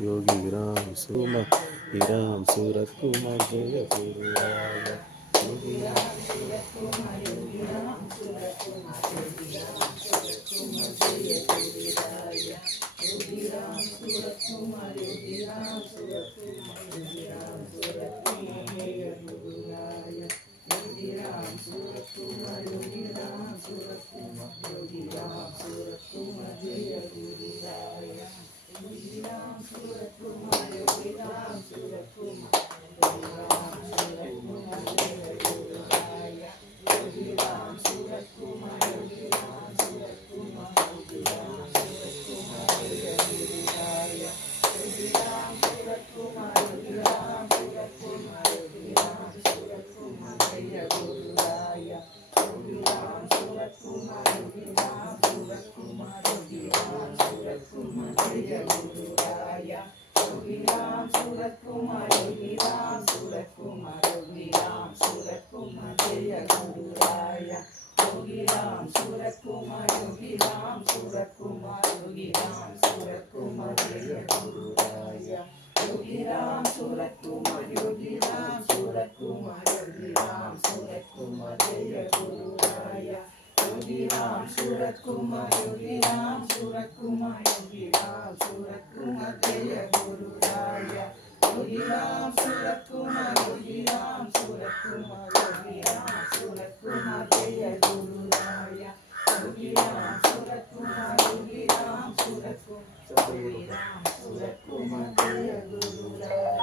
योगी राम सूरत कुमार जय गुरुराय योगी राम सूरत कुमार योगी राम सूरत कुमार योगी राम सूरत कुमार जय गुरुराय योगी राम सूरत कुमार योगी राम सूरत कुमार योगी राम सूरत कुमार जय गुरुराय योगी राम सूरत कुमार योगी राम सूरत कुमार योगी राम सूरत कुमार जय गुरुराय योगी राम सूरत कुमार योगी राम सूरत कुमार योगी राम सूरत कुमार योगी राम सूरत कुमार योगी राम सूरत कुमार जय गुरुराय योगी राम सूरत कुमार योगी राम सूरत कुमार योगी राम सूरत कुमार जय गुरुराय योगी राम सूरत कुमार योगी राम सूरत कुमार योगी राम सूरत कुमार जय गुरुराय योगी राम सूरत कुमार योगी राम सूरत कुमार योगी राम सूरत कुमार जय गुरुराय योगी राम सूरत कुमार योगी राम सूरत कुमार योगी राम सूरत कुमार जय गुरुराय योगी राम सूरत कुमार योगी राम सूरत कुमार योगी राम सूरत कुमार जय गुरुराय योगी राम सूरत कुमार योगी राम सूरत कुमार योगी राम सूरत कुमार जय गुरुराय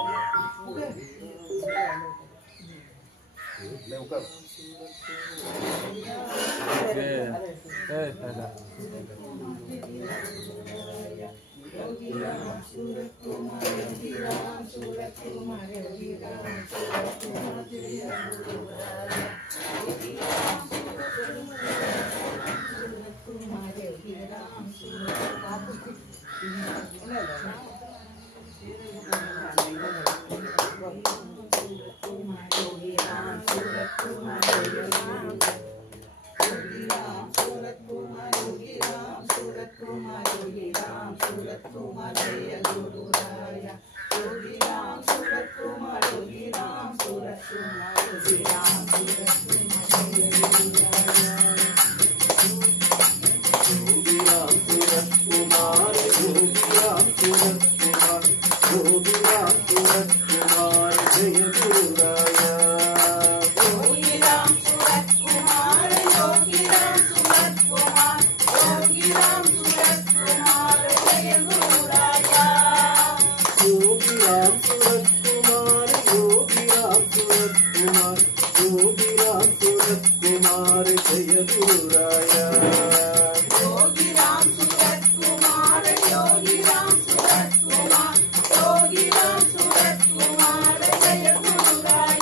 योगी राम सूरत कुमार योगी राम सूरत कुमार योगी राम सूरत कुमार जय गुरुराय योगी राम सूरत कुमार योगी राम सूरत कुमार योगी राम सूरत कुमार जय योगी राम सूरत कुमार योगी राम सूरत कुमार योगी राम सूरत कुमार जय गुरुराय योगी राम सूरत कुमार योगी राम सूरत कुमार योगी राम सूरत कुमार योगी राम सूरत कुमार योगी राम सूरत कुमार योगी राम सूरत कुमार जय गुरुराय योगी राम सूरत कुमार योगी राम सूरत कुमार योगी राम सूरत कुमार जय गुरुराय योगी राम सूरत कुमार योगी राम सूरत कुमार योगी राम सूरत कुमार जय गुरुराय योगी राम सूरत कुमार योगी राम सूरत कुमार योगी राम सूरत कुमार जय गुरुराय योगी राम सूरत कुमार योगी राम सूरत कुमार योगी राम सूरत कुमार जय गुरुराय योगी राम सूरत कुमार योगी राम सूरत कुमार योगी राम सूरत कुमार जय गुरुराय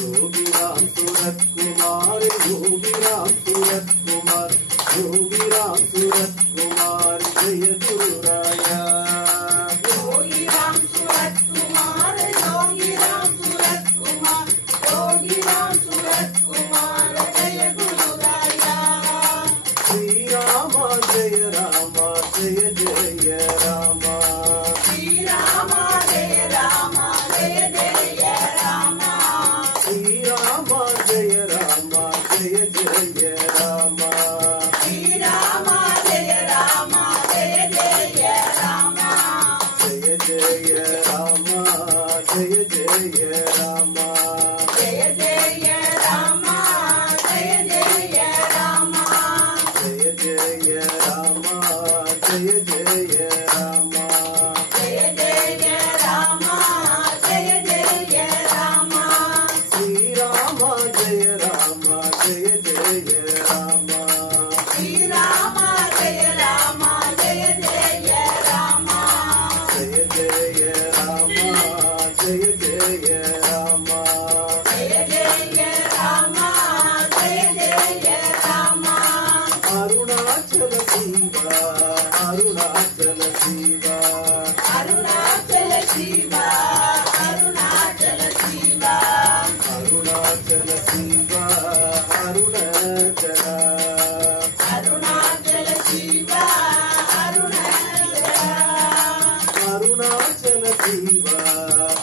योगी राम सूरत कुमार योगी राम सूरत कुमार योगी राम सूरत कुमार जय गुरुराय योगी राम सूरत कुमार योगी राम सूरत कुमार योगी राम सूरत कुमार जय गुरुराय श्री राम जय राम जय जय राम श्री राम जय राम जय जय राम श्री राम जय राम जय जय राम श्री राम जय राम जय जय राम जय जय राम जय जय राम जय जय राम जय जय राम जय जय राम जय जय राम जय जय राम जय जय राम श्री राम जय राम जय जय राम श्री राम जय राम जय जय राम जय जय राम जय जय राम शिवा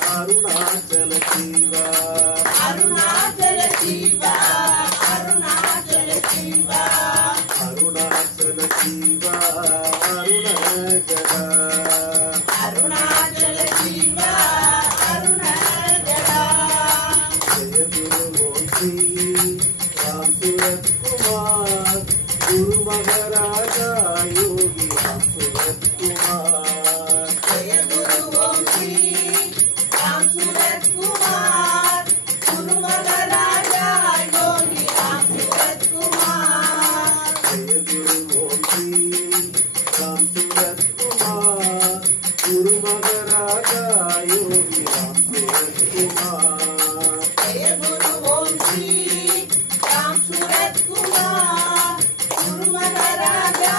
अरुणाचल शिवा अरुणाचल शिवा अरुणाचल शिवा अरुणाचल शिवा अरुणजडा अरुणाचल शिवा अरुणजडा जय गुरु ओम श्री राम सूरत कुमार गुरु महाराजा योगी राम सूरत कुमार जय गुरु ओम श्री राम सूरत कुमार गुरु महाराजा योगी राम सूरत कुमार जय गुरु ओम श्री राम सूरत कुमार गुरु महाराजा योगी राम सूरत कुमार जय गुरु ओम श्री राम सूरत कुमार गुरु महाराजा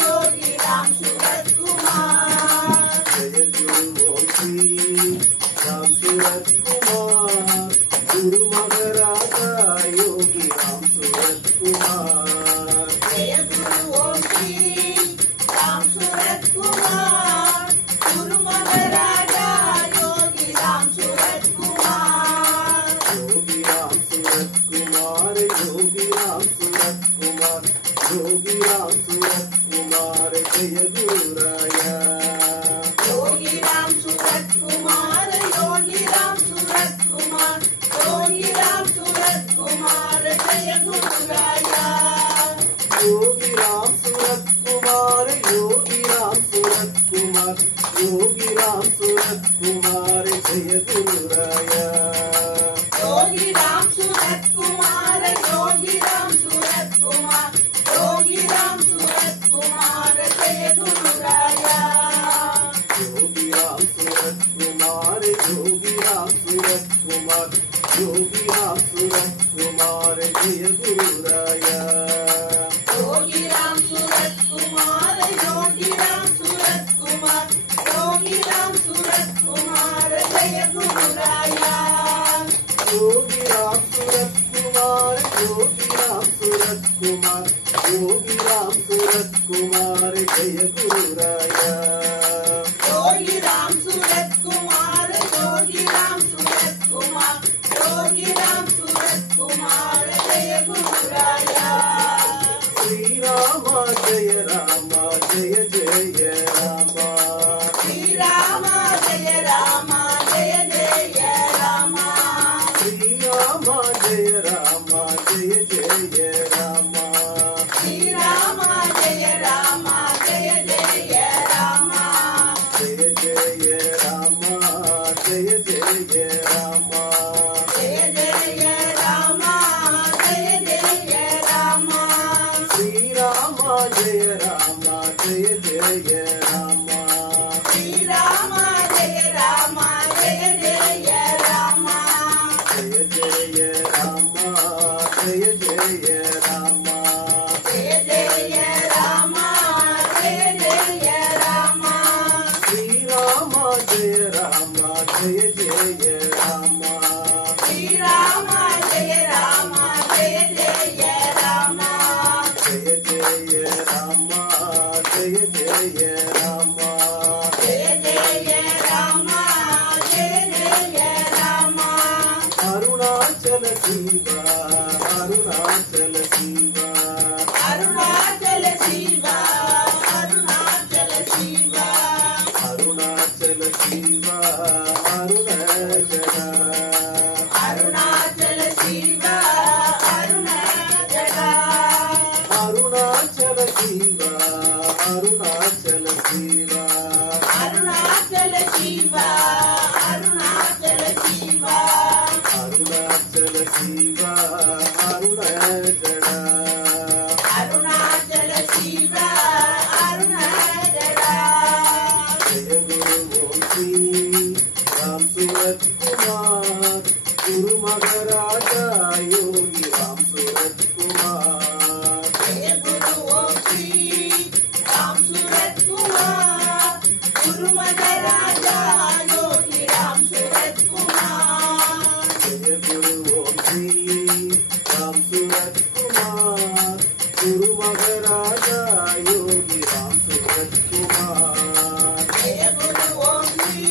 योगी राम सूरत कुमार जय गुरु ओम श्री राम सूरत कुमार गुरु महाराजा योगी राम सूरत कुमार जय गुरु ओम श्री राम सूरत कुमार गुरु महाराजा योगी राम सूरत कुमार योगी राम सूरत कुमार योगी राम सूरत कुमार योगी राम सूरत कुमार जय गुरुराया योगी राम सूरत कुमार योगी राम सूरत कुमार योगी राम सूरत कुमार जय गुरुराया योगी राम सूरत कुमार योगी राम सूरत कुमार योगी राम सूरत कुमार जय गुरुराया योगी राम सूरत कुमार योगी राम सूरत कुमार योगी राम सूरत कुमार जय गुरुराया योगी राम सूरत कुमार योगी राम सूरत कुमार योगी राम सूरत कुमार जय गुरुराया योगी राम सूरत कुमार योगी राम सूरत कुमार योगी राम सूरत कुमार जय गुरुराया योगी राम सूरत कुमार योगी राम सूरत कुमार योगी राम सूरत कुमार जय गुरुराया योगी राम सूरत कुमार योगी राम सूरत कुमार योगी राम सूरत कुमार जय गुरुराया श्री राम जय राम जय जय राम श्री राम जय राम जय जय राम श्री राम जय राम जय जय राम श्री राम जय राम जय जय राम जय जय राम जय जय राम जय जय राम जय जय राम श्री राम जय राम जय जय राम श्री राम जय राम जय जय राम जय जय राम जय जय राम जय जय राम जय जय राम श्री राम जय राम जय जय राम श्री राम जय राम जय जय राम जय जय राम जय जय राम जय जय राम जय जय राम अरुणाचल शिवा अरुणाचल शिवा अरुणाचल शिवा अरुणाचल शिवा अरुणाचल शिवा अरुणजडा अरुणाचल शिवा अरुणजडा अरुणाचल शिवा अरुणाचल शिवा अरुणाचल शिवा अरुणाचल शिवा अरुणाचल शिवा अरुणजडा अरुणाचल शिवा अरुणजडा जय गुरु ओम श्री राम सूरत कुमार गुरु महाराजा योगी राम सूरत कुमार जय गुरु ओम श्री राम सूरत कुमार गुरु महाराजा योगी राम सूरत कुमार जय गुरु ओम श्री राम सूरत कुमार गुरु महाराजा योगी राम सूरत कुमार जय गुरु ओम श्री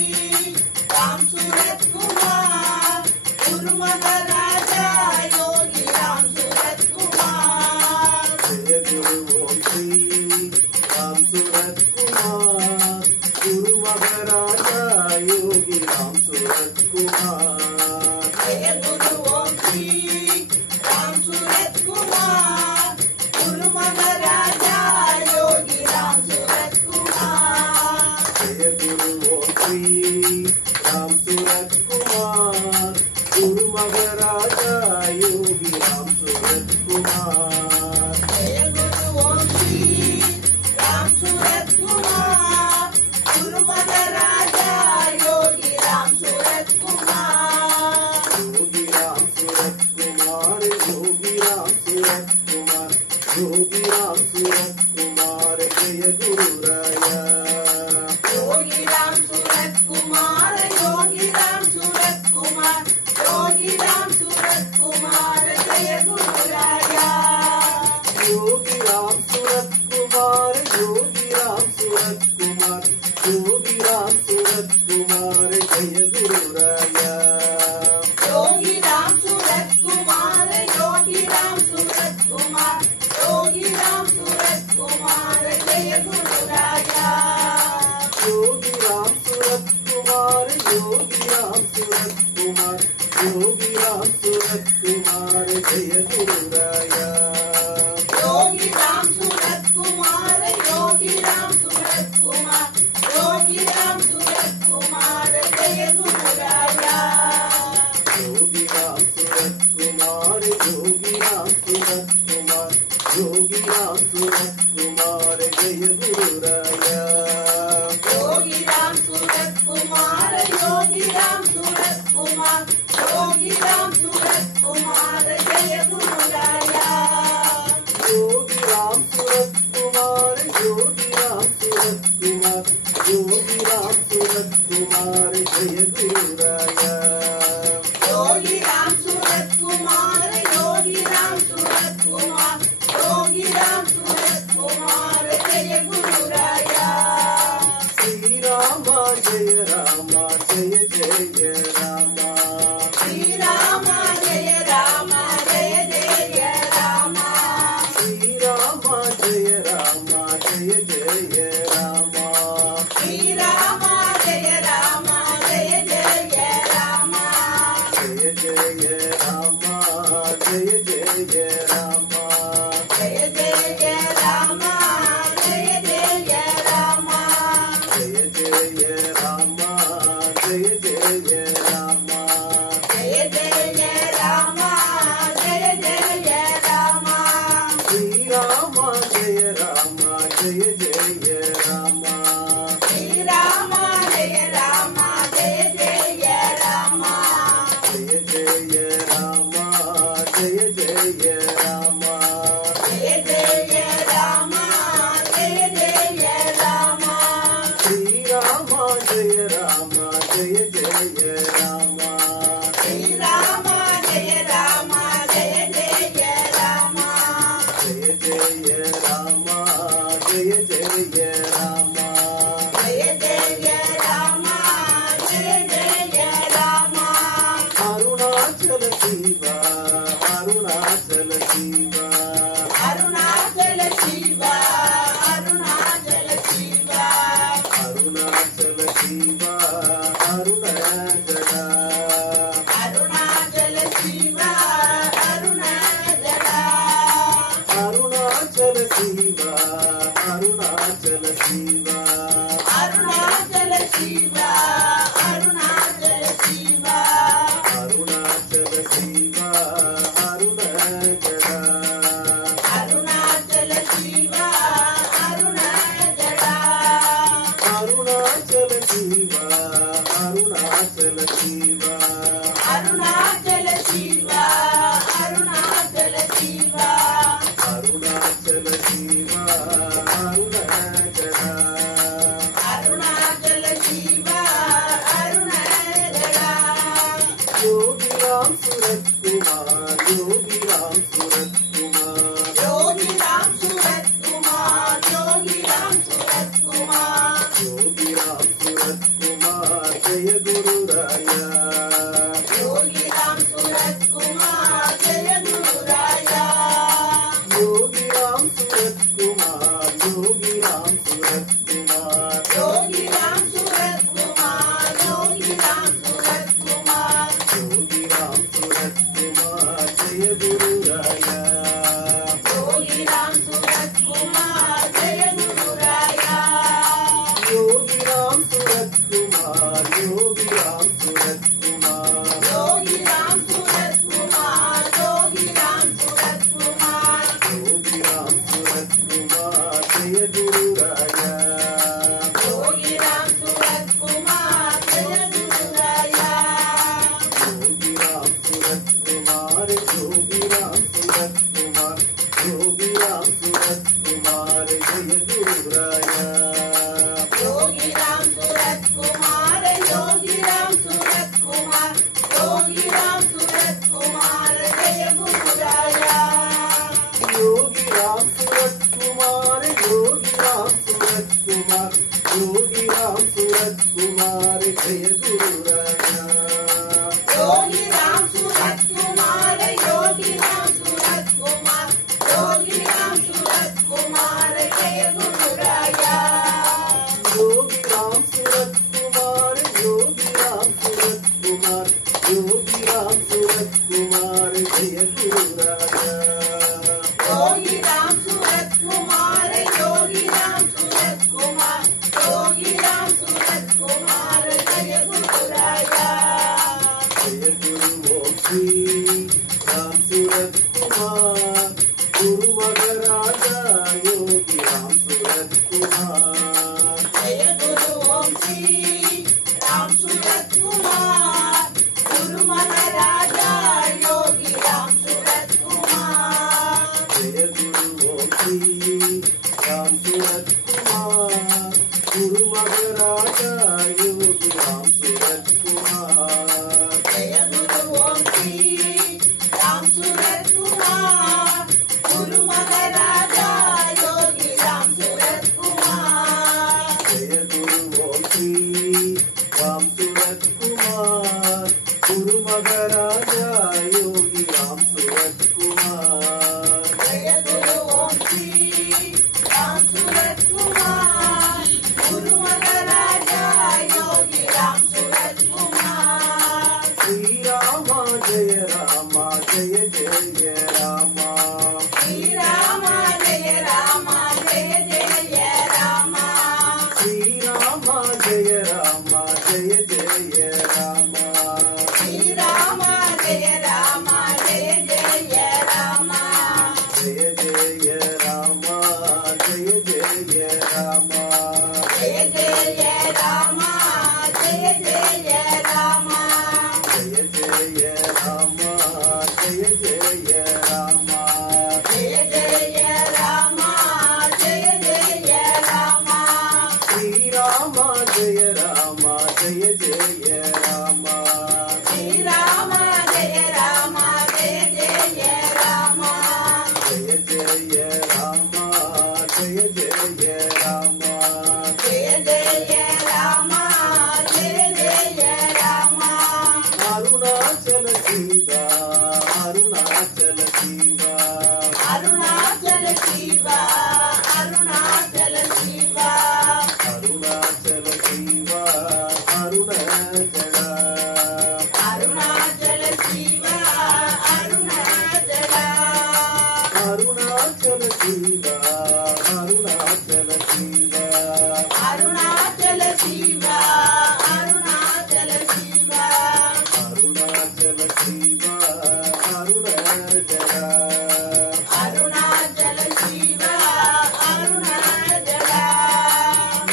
सूरत कुमार जय गुरु ओम श्री राम सूरत कुमार गुरु महाराजा योगी राम सूरत कुमार जय गुरु ओम श्री राम सूरत कुमार गुरु महाराजा योगी राम सूरत कुमार जय गुरु ओम श्री राम सूरत कुमार गुरु महाराजा योगी राम सूरत कुमार योगी राम सूरत कुमार योगी राम सूरत कुमार योगी राम सूरत कुमार जय गुरु राया योगी राम सूरत कुमार योगी राम सूरत कुमार योगी राम सूरत कुमार जय गुरु राया योगी राम सूरत कुमार योगी राम सूरत कुमार योगी राम सूरत कुमार जय गुरु राया योगी राम सूरत कुमार योगी राम सूरत कुमार योगी राम सूरत कुमार जय गुरु राया योगी राम सूरत कुमार योगी राम सूरत कुमार योगी राम सूरत कुमार जय गुरु राया योगी राम सूरत कुमार योगी राम सूरत कुमार योगी राम सूरत कुमार जय गुरु राया योगी राम सूरत कुमार योगी राम सूरत कुमार योगी राम सूरत कुमार जय गुरु राया योगी राम सूरत कुमार योगी राम सूरत कुमार योगी राम सूरत कुमार जय गुरु राया योगी राम सूरत कुमार योगी राम सूरत कुमार योगी राम सूरत कुमार जय गुरु राया योगी राम सूरत कुमार योगी राम सूरत कुमार योगी राम सूरत कुमार जय गुरु राया श्री राम जय राम जय जय राम श्री राम जय राम जय जय राम श्री राम जय राम जय जय राम श्री राम जय राम जय जय राम जय जय राम जय जय राम जय जय राम जय जय राम जय जय राम जय जय राम जय जय राम जय जय राम श्री राम जय राम जय जय राम श्री राम जय राम जय जय राम जय जय राम जय जय राम जय जय राम जय जय राम श्री राम जय राम जय जय राम श्री राम जय राम जय जय राम जय जय राम जय जय राम जय जय राम जय जय राम अरुणाचल शिवा अरुणाचल शिवा अरुणाचल शिवा अरुणाचल शिवा अरुणाचल शिवा अरुणाचला अरुणाचल शिवा अरुणाचला अरुणाचल शिवा अरुणाचल शिवा अरुणाचल शिवा अरुणाचल शिवा अरुणाचल शिवा अरुणाचला अरुणाचल शिवा अरुणाचला अरुणाचल शिवा अरुणाचल शिवा अरुणाचल शिवा अरुणाचल शिवा अरुणाचल शिवा अरुणाचला अरुणाचल शिवा अरुणाचला योगी राम सूरत कुमार योगी राम सूरत कुमार योगी राम सूरत कुमार योगी राम सूरत कुमार योगी राम सूरत कुमार जय गुरु राया योगी राम सूरत कुमार जय गुरु राया योगी राम सूरत कुमार योगी राम सूरत कुमार योगी राम सूरत कुमार योगी राम सूरत सूरत कुमार जय गुरु राया योगी राम सूरत कुमार योगी राम सूरत कुमार योगी राम सूरत कुमार जय गुरु राया योगी राम सूरत कुमार योगी राम सूरत कुमार योगी राम सूरत कुमार जय गुरु राया योगी राम सूरत कुमार योगी राम सूरत कुमार योगी राम सूरत कुमार जय गुरु राया जय गुरु ओम श्री राम सूरत कुमार गुरु महाराजा योगी राम सूरत कुमार जय गुरु ओम श्री राम सूरत कुमार गुरु महाराजा योगी राम सूरत कुमार जय गुरु ओम श्री राम सूरत कुमार गुरु महाराजा योगी राम सूरत कुमार जय गुरु ओम श्री राम सूरत कुमार गुरु महाराजा योगी राम सूरत कुमार जय गुरु ओम श्री राम सूरत कुमार गुरु महाराजा योगी राम सूरत कुमार जय गुरु ओम श्री राम सूरत कुमार गुरु महाराजा योगी राम सूरत कुमार श्री राम जय राम जय जय राम श्री राम जय राम जय जय राम श्री राम जय राम जय जय राम श्री राम जय राम जय जय राम जय जय राम जय जय राम जय जय राम जय जय राम जय जय राम जय जय राम जय जय राम जय जय राम श्री राम जय राम जय जय राम श्री राम जय राम जय जय राम जय जय राम जय जय राम जय जय राम जय जय राम अरुणाचल शिवा अरुणाचल शिवा अरुणाचल शिवा अरुणाचल शिवा अरुणाचल शिवा अरुणाचल अरुणाचल शिवा अरुणाचल अरुणाचल शिवा अरुणाचल शिवा अरुणाचल शिवा अरुणाचल शिवा अरुणाचल शिवा अरुणाचल अरुणाचल शिवा अरुणाचल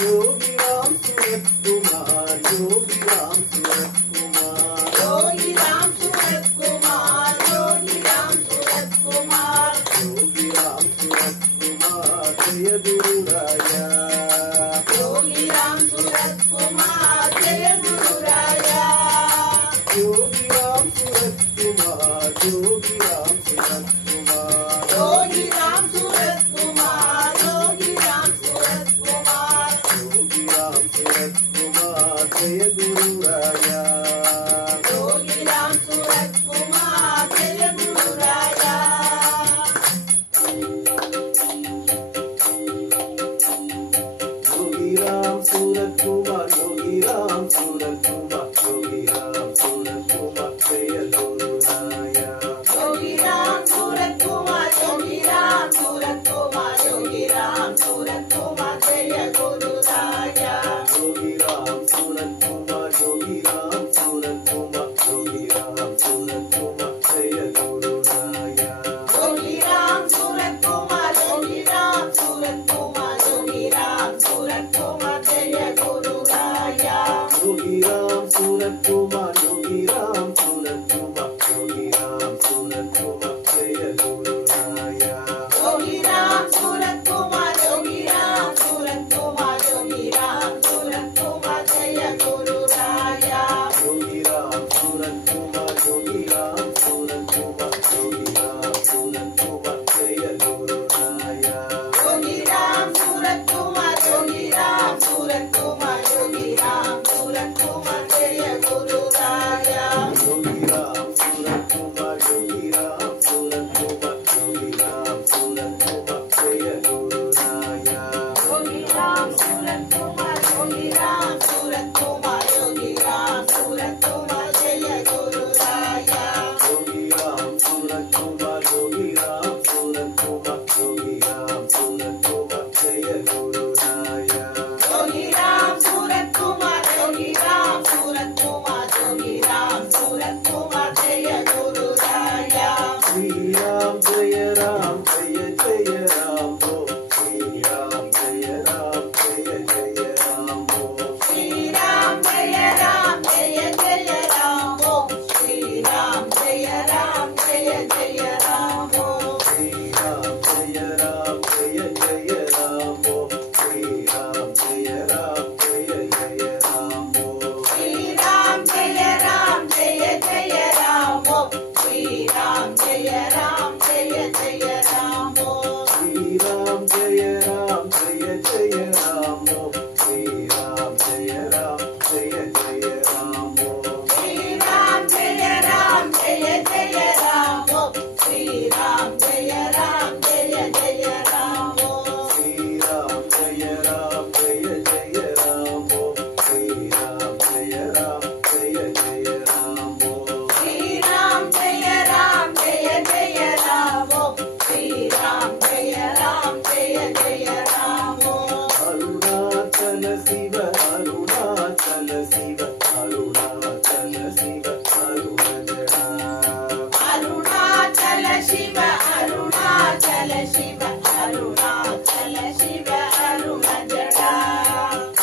योगी राम सूरत कुमार योगी राम सूरत कुमार योगी राम सूरत कुमार योगी राम सूरत कुमार योगी राम सूरत कुमार जय गुरु राया योगी राम सूरत कुमार जय गुरु राया योगी राम सूरत कुमार योगी राम सूरत कुमार योगी राम सूरत कुमार योगी राम सूरत कुमार योगी राम सूरत कुमार जय गुरु राया योगी राम सूरत कुमार जय गुरु राया योगी राम सूरत कुमार योगी राम सूरत कुमार योगी राम सूरत कुमार जय गुरु राया योगी राम सूरत कुमार योगी राम सूरत कुमार योगी राम सूरत कुमार जय गुरु राया योगी राम सूरत कुमार योगी राम सूरत कुमार योगी राम सूरत कुमार जय गुरु राया योगी राम सूरत कुमार योगी राम सूरत कुमार योगी राम सूरत कुमार जय गुरु राया योगी राम सूरत कुमार योगी राम सूरत कुमार योगी राम सूरत कुमार जय गुरु राया योगी राम सूरत कुमार योगी राम सूरत कुमार योगी राम सूरत कुमार जय गुरु राया योगी राम सूरत कुमार योगी राम सूरत कुमार योगी राम सूरत कुमार जय गुरु राया योगी राम सूरत कुमार योगी राम सूरत कुमार योगी राम शिव अरुणाचल शिव अरुणजडा अरुणाचल शिव अरुणाचल शिव अरुणाचल शिव अरुणजडा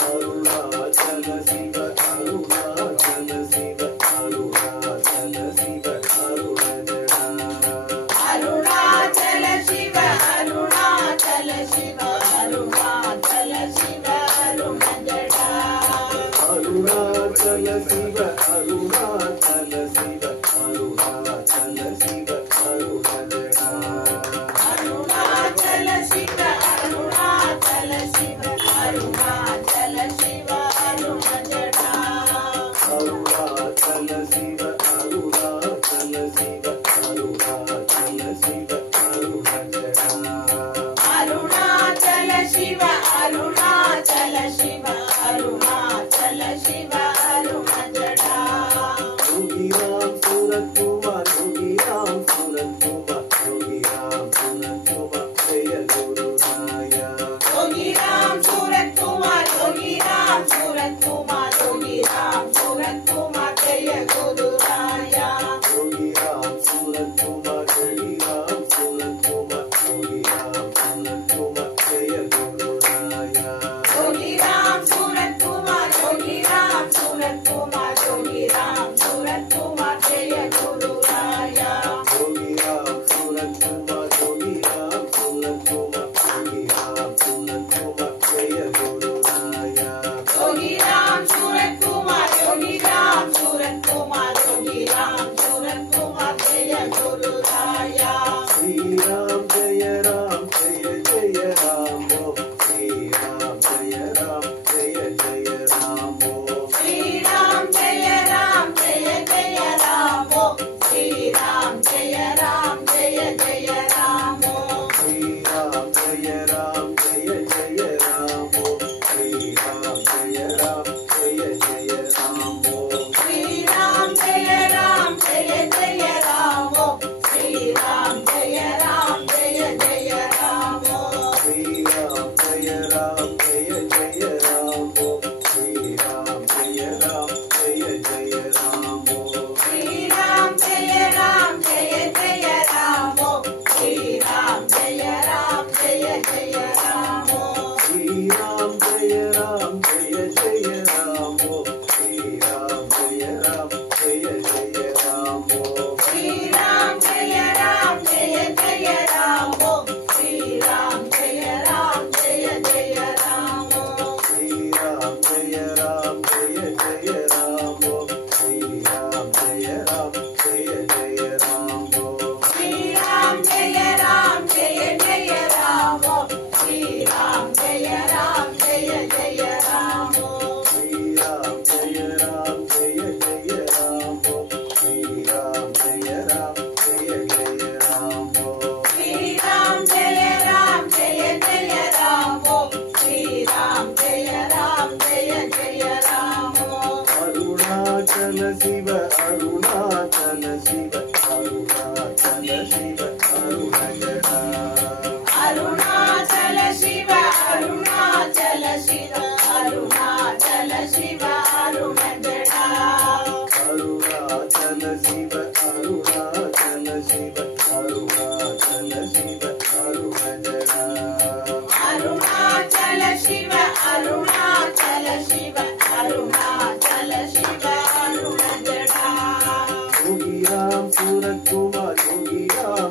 अरुणाचल शिव अरुणाचल शिव अरुणाचल शिव अरुणजडा अरुणाचल शिव अरुणाचल शिव अरुणाचल शिव अरुणजडा अरुणाचल शिव अरुणाचल शिव अरुणाचल शिव अरुणजडा अरुणाचल शिव अरुणाचल शिव अरुणाचल शिव अरुणजडा अरुणाचल शिव अरुणाचल शिव अरुणाचल शिव अरुणजडा अरुणाचल शिव अरुणाचल शिव अरुणाचल शिव अरुणजडा योगीराम सूरत कुमार योगीराम सूरत कुमार योगीराम सूरत कुमार जय गुरुराया योगीराम सूरत कुमार योगीराम सूरत कुमार योगीराम सूरत कुमार जय गुरुराया योगीराम सूरत कुमार योगीराम सूरत कुमार योगीराम सूरत कुमार जय गुरुराया योगीराम सूरत कुमार योगीराम सूरत कुमार योगीराम सूरत कुमार जय गुरुराया योगीराम सूरत कुमार योगीराम सूरत कुमार योगीराम सूरत कुमार जय गुरुराया योगीराम सूरत कुमार योगीराम सूरत कुमार योगीराम सूरत कुमार जय गुरुराया श्री राम जय राम जय जय राम ओम श्री राम जय राम जय जय राम ओम श्री राम जय राम जय जय राम श्री राम जय राम जय जय राम श्री राम जय राम जय जय राम ओम श्री राम जय राम जय जय राम ओम श्री राम जय राम जय जय राम श्री राम जय राम जय जय राम श्री राम जय राम जय जय राम ओम श्री राम जय राम जय जय राम ओम श्री राम जय राम जय जय राम श्री राम जय राम जय जय राम श्री राम जय राम जय जय राम ओम श्री राम जय राम जय जय राम ओम श्री राम जय राम जय जय राम श्री राम जय राम जय जय राम श्री राम जय राम जय जय राम ओम श्री राम जय राम जय जय राम ओम श्री राम जय राम जय जय राम श्री राम जय राम जय जय राम श्री राम जय राम जय जय राम ओम श्री राम जय राम जय जय राम ओम श्री राम जय राम जय जय राम श्री राम जय राम जय जय राम अरुणाचल शिव अरुणाचल शिव अरुणाचल शिव अरुणजडा अरुणाचल शिव अरुणाचल शिव अरुणाचल शिव अरुणजडा अरुणाचल शिव अरुणाचल शिव अरुणाचल शिव अरुणजडा अरुणाचल शिव अरुणाचल शिव अरुणाचल शिव अरुणजडा योगीराम सूरत कुमार योगीराम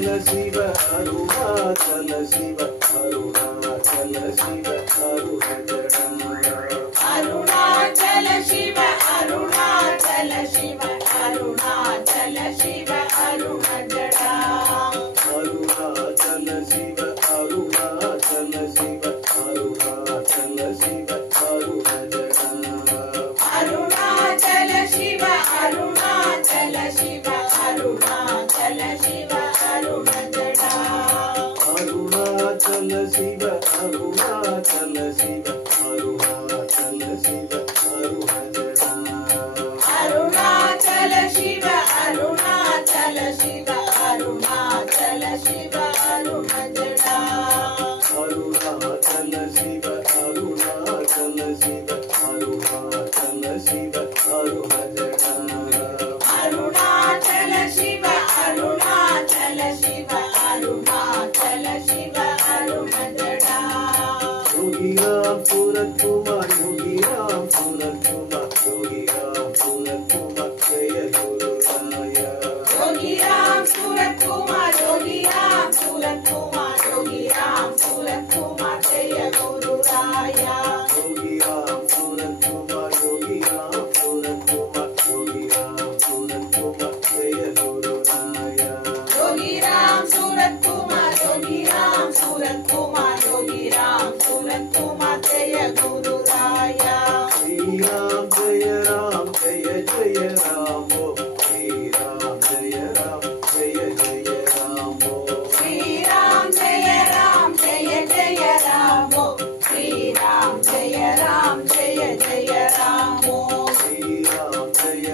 शिव अरुणाचल शिव अरुणाचल शिव अरुणजडा अरुणाचल शिव अरुणाचल शिव अरुणाचल शिव अरुणजडा अरुणाचल शिव अरुणाचल शिव अरुणाचल शिव अरुणजडा अरुणाचल शिव अरुणाचल शिव अरुणाचल शिव अरुणजडा अरुणाचल शिव अरुणाचल शिव अरुणाचल शिव अरुणजडा अरुणाचल शिव अरुणाचल शिव अरुणाचल शिव अरुणजडा अरुणाचल शिव अरुणाचल शिव अरुणाचल शिव अरुणजडा अरुणाचल शिव अरुणाचल शिव अरुणाचल शिव अरुणजडा योगी राम सूरत कुमार योगी राम सूरत कुमार योगी राम सूरत कुमार जय गुरुराया योगी राम सूरत कुमार योगी राम सूरत कुमार योगी राम सूरत कुमार जय गुरुराया योगी राम सूरत कुमार योगी राम सूरत कुमार योगी राम सूरत कुमार जय गुरुराया योगी राम सूरत कुमार योगी राम सूरत कुमार योगी राम सूरत कुमार जय गुरुराया श्री राम जय जय राम ओ श्री राम जय जय राम ओ श्री राम जय जय राम श्री राम जय जय राम श्री राम जय जय राम ओ श्री राम जय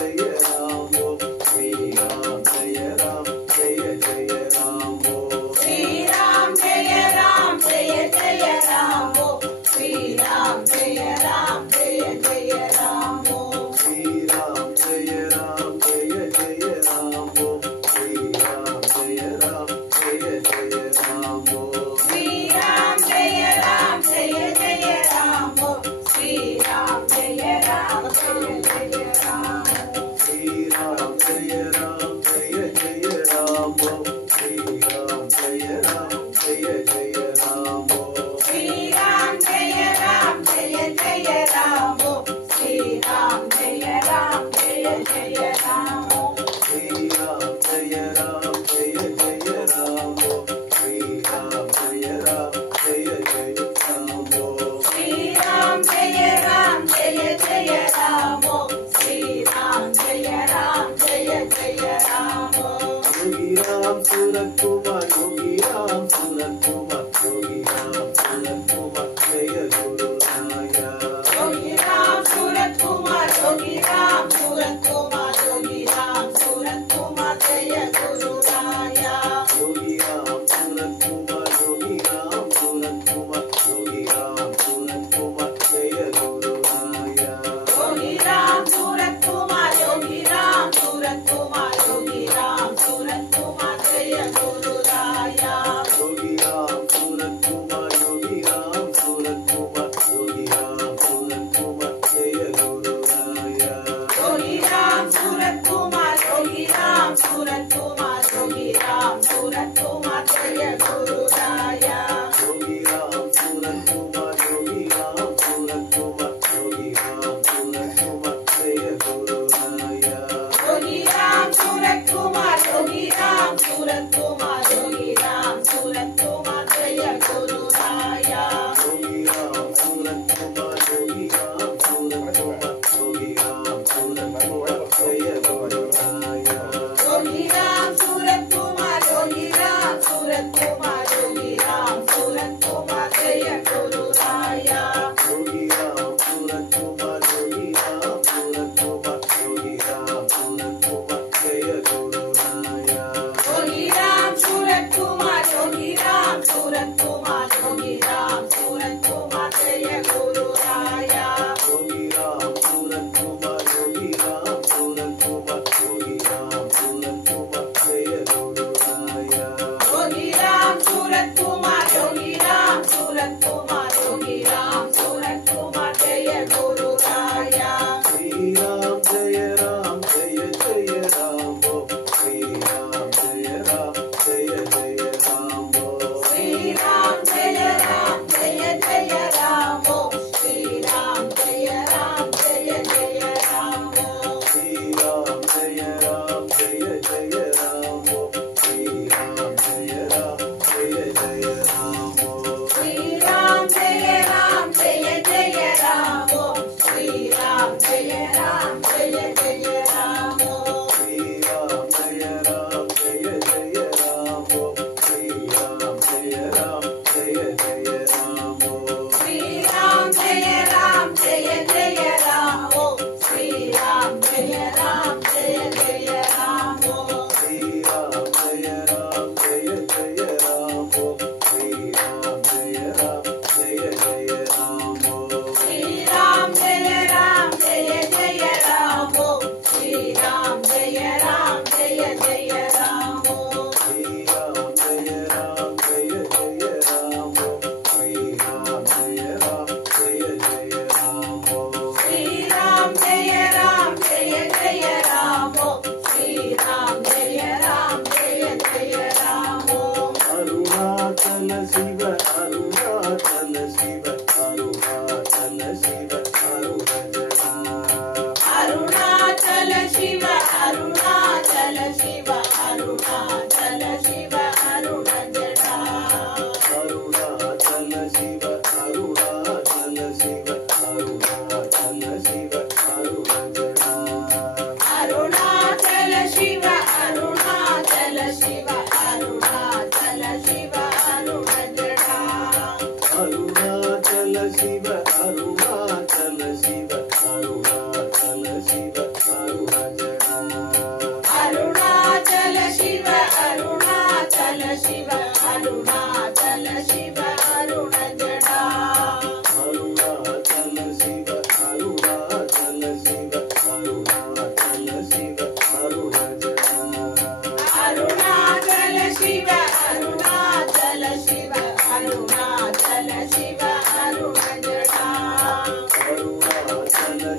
जय राम ओ श्री राम जय जय राम श्री राम जय जय राम श्री राम जय जय राम ओ श्री राम जय जय राम ओ श्री राम जय जय राम श्री राम जय जय राम श्री राम जय जय राम ओ श्री राम जय जय राम ओ श्री राम जय जय राम श्री राम जय जय राम श्री राम जय जय राम ओ श्री राम जय जय राम ओ श्री राम जय जय राम श्री राम जय जय राम योगी राम सूरत कुमार योगी राम सूरत कुमार योगी राम सूरत कुमार जय गुरुराया योगी राम सूरत कुमार योगी राम सूरत कुमार योगी राम सूरत कुमार जय गुरुराया योगी राम सूरत कुमार योगी राम सूरत कुमार योगी राम सूरत कुमार जय गुरुराया योगी राम सूरत कुमार योगी राम सूरत कुमार योगी राम सूरत कुमार जय गुरुराया योगी राम सूरत कुमार योगी राम सूरत कुमार योगी राम सूरत कुमार जय गुरुराया योगी राम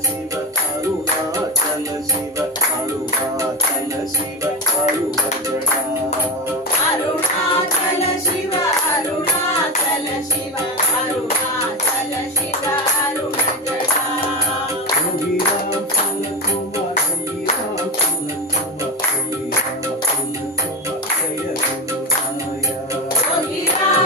शिव अरुणाचल शिव अरुणाचल शिव अरुणजटा अरुणाचल शिव अरुणाचल शिव अरुणाचल शिव अरुणजटा योगी राम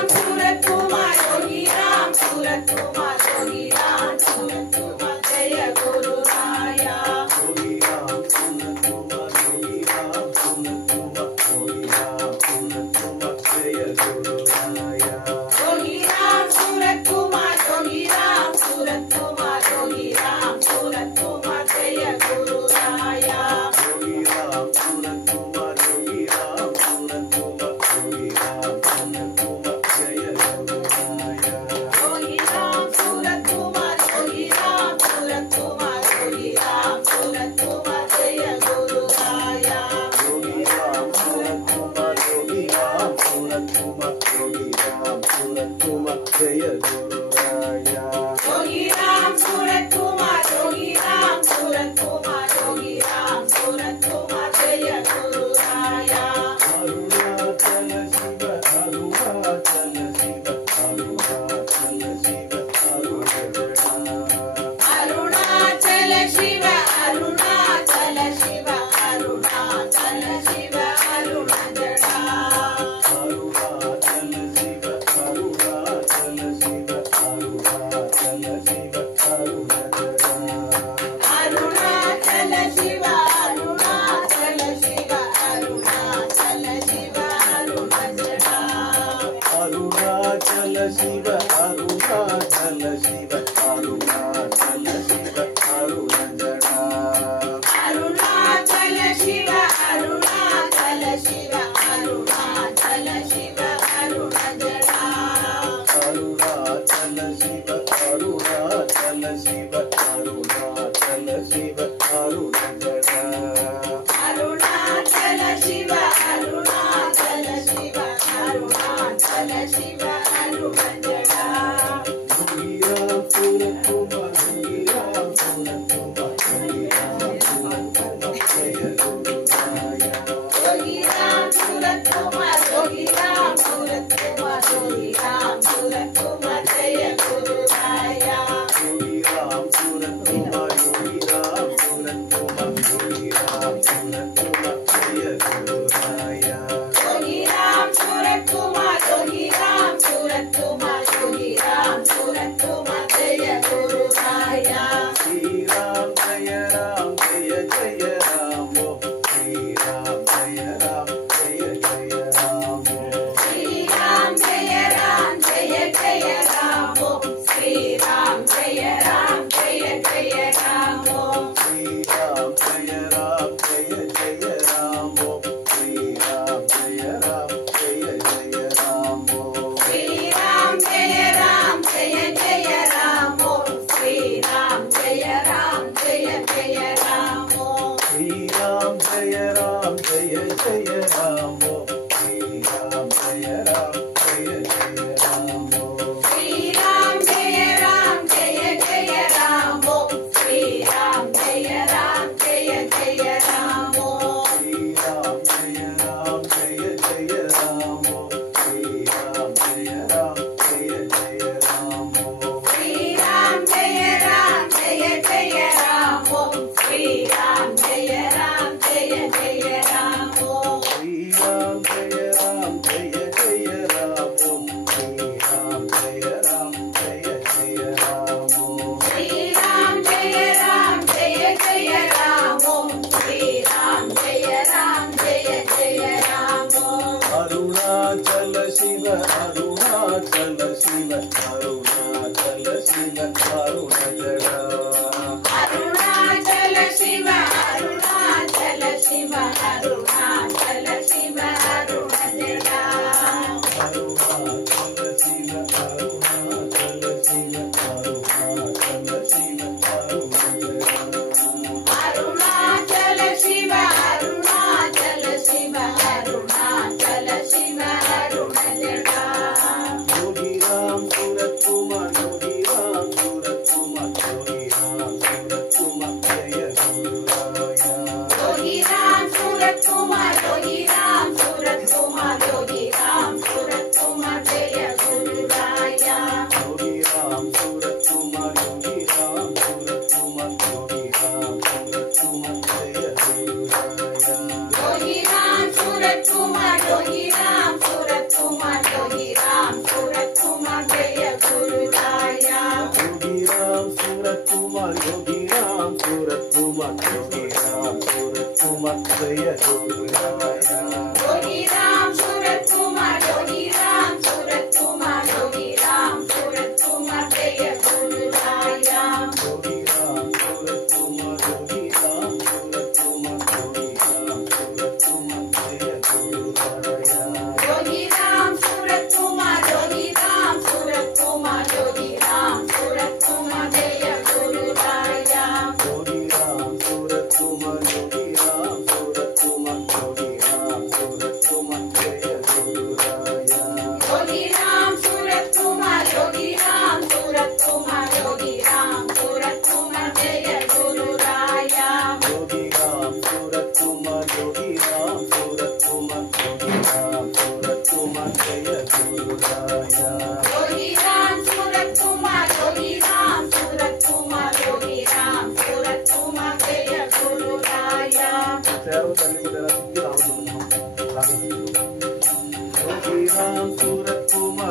सूरत कुमार योगी राम सूरत कुमार योगी राम सूरत कुमार जय गुरुराया योगी राम सूरत कुमार योगी राम सूरत कुमार योगी राम सूरत कुमार जय गुरुराया योगी राम सूरत कुमार योगी राम सूरत कुमार योगी राम सूरत कुमार जय गुरुराया योगी राम सूरत कुमार योगी राम सूरत कुमार योगी राम सूरत कुमार जय गुरुराया योगी राम सूरत कुमार योगी राम सूरत कुमार योगी राम सूरत कुमार जय गुरुराया योगी राम सूरत कुमार योगी राम सूरत कुमार योगी राम सूरत कुमार जय गुरुराया योगी राम सूरत कुमार योगी राम सूरत कुमार योगी राम सूरत कुमार जय गुरुराया योगी राम सूरत कुमार योगी राम सूरत कुमार योगी राम सूरत कुमार जय गुरुराया अरुणाचल शिव अरुणाचल शिव अरुणाचल शिव अरुणजटा अरुणाचल शिव अरुणाचल शिव अरुणाचल शिव अरुणजटा अरुणाचल शिव अरुणाचल शिव अरुणाचल शिव अरुणजटा अरुणाचल शिव अरुणाचल शिव अरुणाचल शिव अरुणजटा अरुणाचल शिव अरुणाचल शिव अरुणाचल शिव अरुणजटा अरुणाचल शिव अरुणाचल शिव अरुणाचल शिव अरुणजटा अरुणाचल शिव अरुणाचल शिव अरुणाचल शिव अरुणजटा अरुणाचल शिव अरुणाचल शिव अरुणाचल शिव अरुणजटा योगी राम सूरत कुमार योगी राम सूरत कुमार योगी राम सूरत कुमार जय गुरुराया योगी राम सूरत कुमार योगी राम सूरत कुमार योगी राम सूरत कुमार जय गुरुराया Yogi Ram Surat Kumar Yogi Ram Surat Kumar Yogi Ram Surat Kumar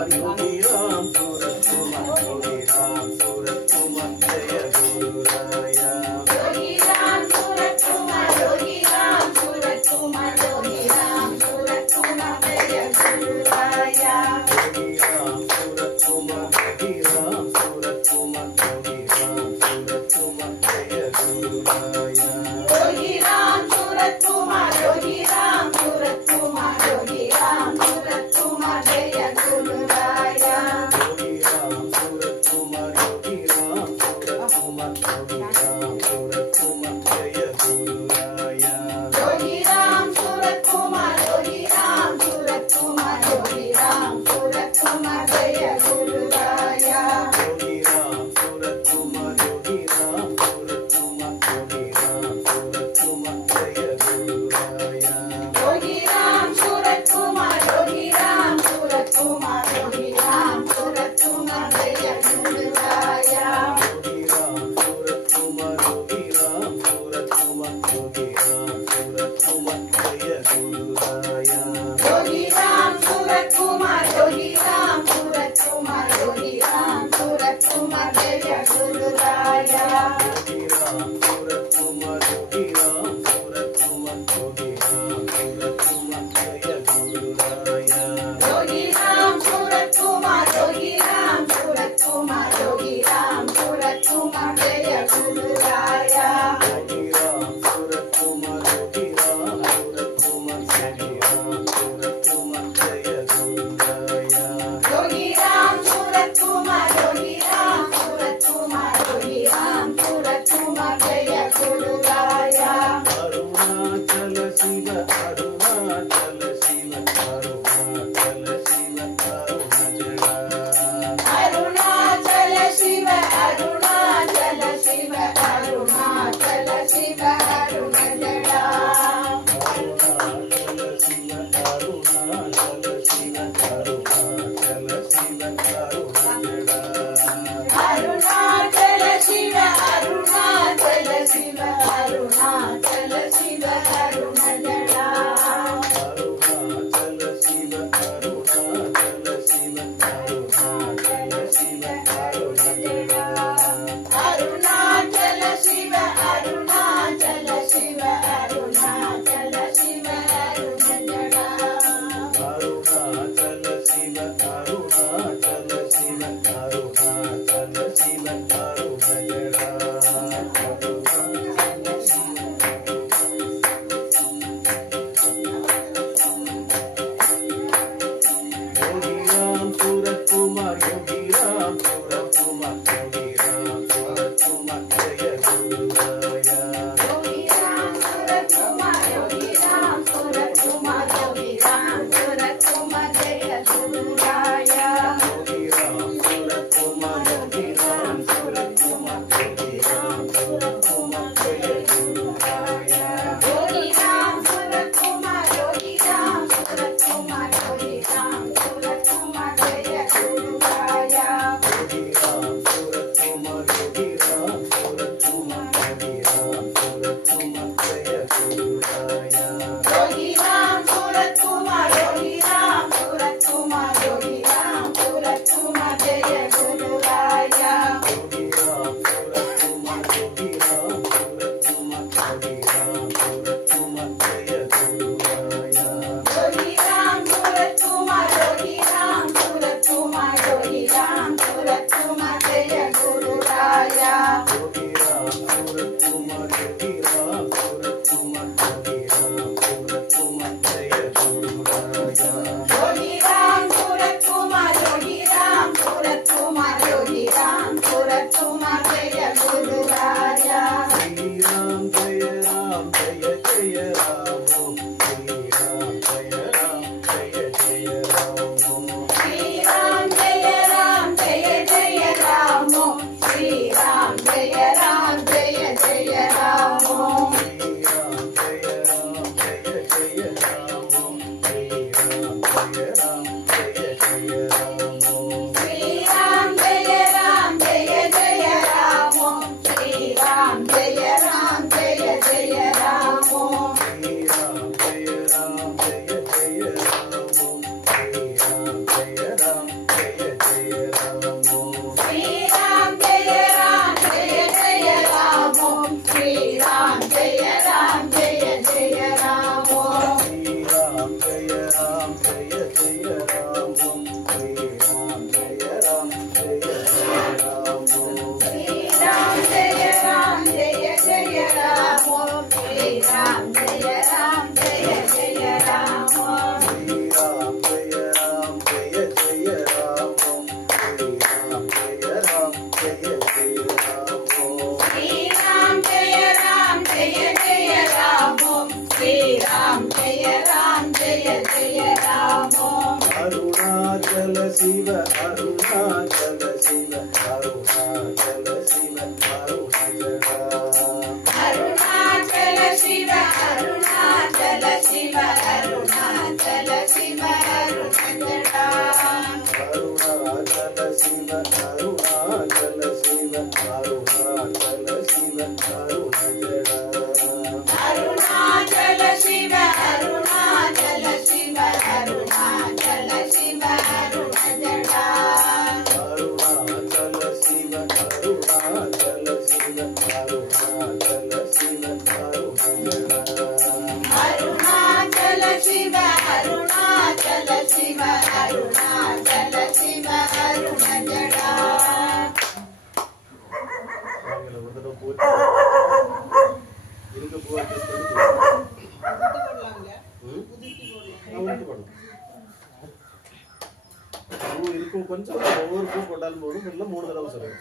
கொஞ்சம் ஒவ்வொரு பூ போட்டாலும் போதும், இல்லை 3 தடவை சொல்லுங்க.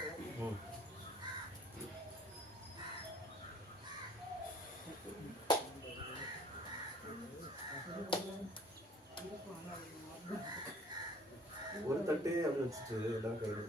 ஒரு தட்டே அப்படி வச்சுட்டு எல்லாம் கையில்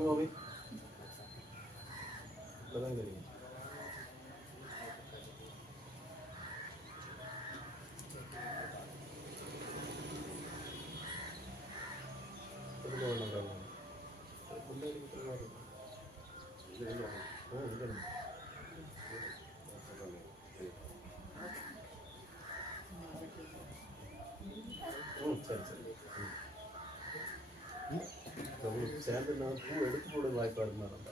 Mami. Datang dari. சரி சரி உங்களுக்கு சேர்ந்து நான் பூ எடுத்து போட வாய்ப்பாக இருந்தாலும்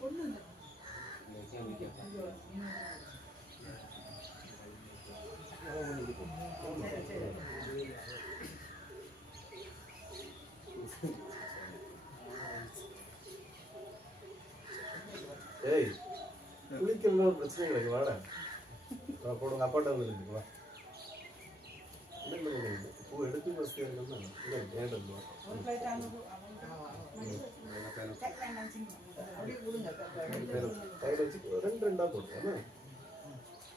ஏய் குளிக்கல ஒரு பிரச்சனை கிடையாது வாடா போடுங்க அப்பாட்ட வந்து வா பூ எடுத்து ஃபஸ்ட்டு எடுக்கணும் இல்லை வேண்டாம் கையில் வச்சு ரெண்டா போடுவோம்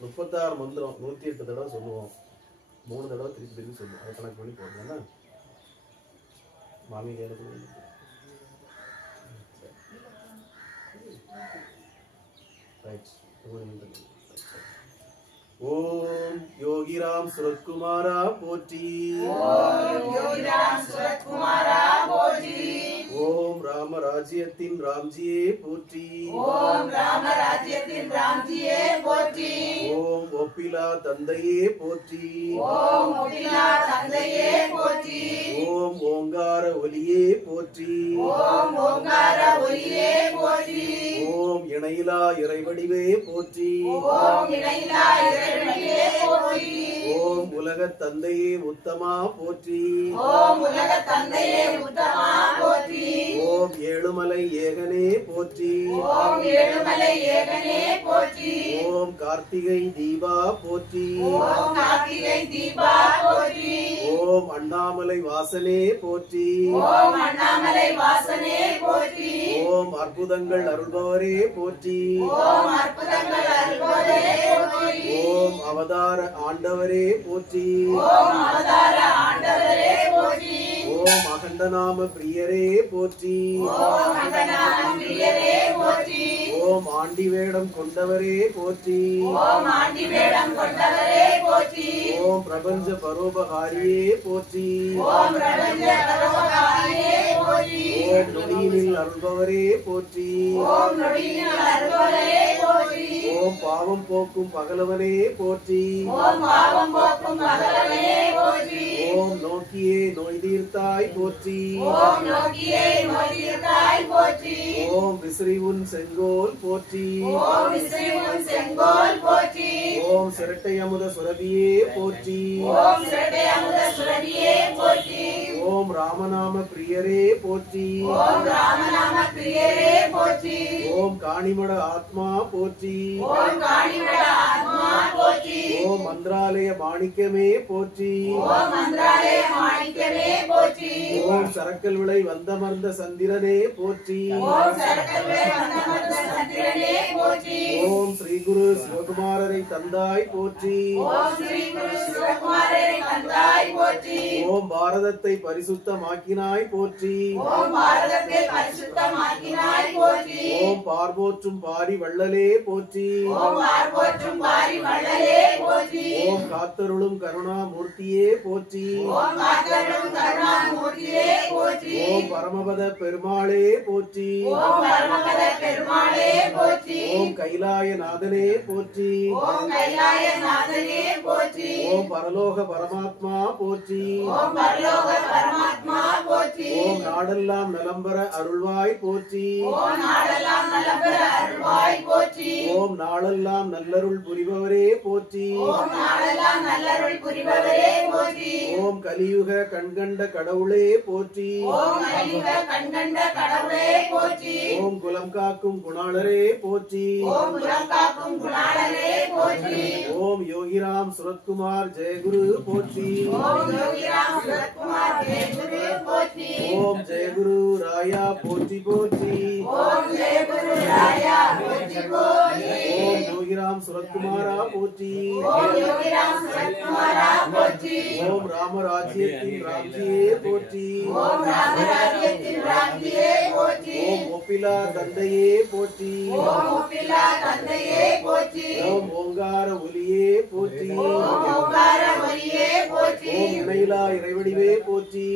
36 மந்திரம் 108 தடவை சொல்லுவோம் 3 தடவை திருப்பி சொல்லுவோம் அதை கணக்கு பண்ணி போடுவோம்னா மாமி கையில் ரைட் ஓம் யோகிராம் சுரத்குமாரா போற்றி ஓம் ராமராஜ்யத்தின் ராம்ஜியே போற்றி ஓம் ஒப்பிலா தந்தையே போற்றி ஓம் ஓங்கார ஒலியே போற்றி ஓம் இணையிலா இறைவடிவே போற்றி ஓம் உலக தந்தையே உத்தமா போற்றி ஓம் ஏழுமலை ஏகனே போற்றி ஓம் கார்த்திகை தீபா போற்றி ஓம் அண்ணாமலை வாசனே போற்றி ஓம் அற்புதங்கள் அருள்பவரே போற்றி ஓம் அவதார ஆண்டவரே போற்றி ஓம் அகண்டநாம பிரியரே போற்றி ஓம் ஆண்டி வேடம் கொண்டவரே போற்றி ஓம் பிரபஞ்ச பரோபகாரியே போற்றி ஓம் நொடியினில் அருள்பவரே போற்றி ஓம் பாவம் போக்கும் பகலவனே போற்றி ஓம் நோக்கியே நோய் தீர்த்தாய் போற்றி ஓம் விசிறி உன் செங்கோல் போற்றி ஓம் சிரட்டை அமுத சுரபியே போற்றி ஓம் ராமநாம பிரியரே போற்றி ஓம் காணிமட ஆத்மா போற்றி ஓம் மந்திராலய மாணிக்கமே போற்றி ஓம் சரக்கல் விளை வந்தமர்ந்த சந்திரனே போற்றி ஓம் ஸ்ரீ குரு சிவகுமாரரை தந்தாய் போற்றி ஓம் பாரதத்தை பரிசுத்தமாக்கினாய் போற்றி ஓம் பார்போற்றும் பாரி வள்ளலே போற்றி ஓம் காத்தருளும் கருணாமூர்த்தியே போற்றி ஓம் பரமபத பெருமாளே போற்றி ஓம் கைலாயநாதனே போற்றி ஓம் பரலோக பரமாத்மா போற்றி ஓம் நாடெல்லாம் நலம்பர அருள்வாய் போற்றி ஓம் நாளெல்லாம் நல்லருள் புரிபவரே போற்றி ஓம் கலியுக கண்கண்ட கடவுளே போற்றி ஓம் குலம் காக்கும் குணாளரே போற்றி ஓம் யோகிராம் சுரத்குமார் ஜெயகுரு போற்றி ஓம் ஜெயகுரு ராயா போற்றி போற்றி ஓம் யோகிராம் சுரத்குமாரா போற்றி ஓம் ராமராஜ்யத்தின் ராம்ஜியே போற்றி ஓம் ஒப்பிலா தந்தையே போற்றி ஓம் ஓங்கார ஒலியே போற்றி ஓம் இணையிலா இறைவடிவே போற்றி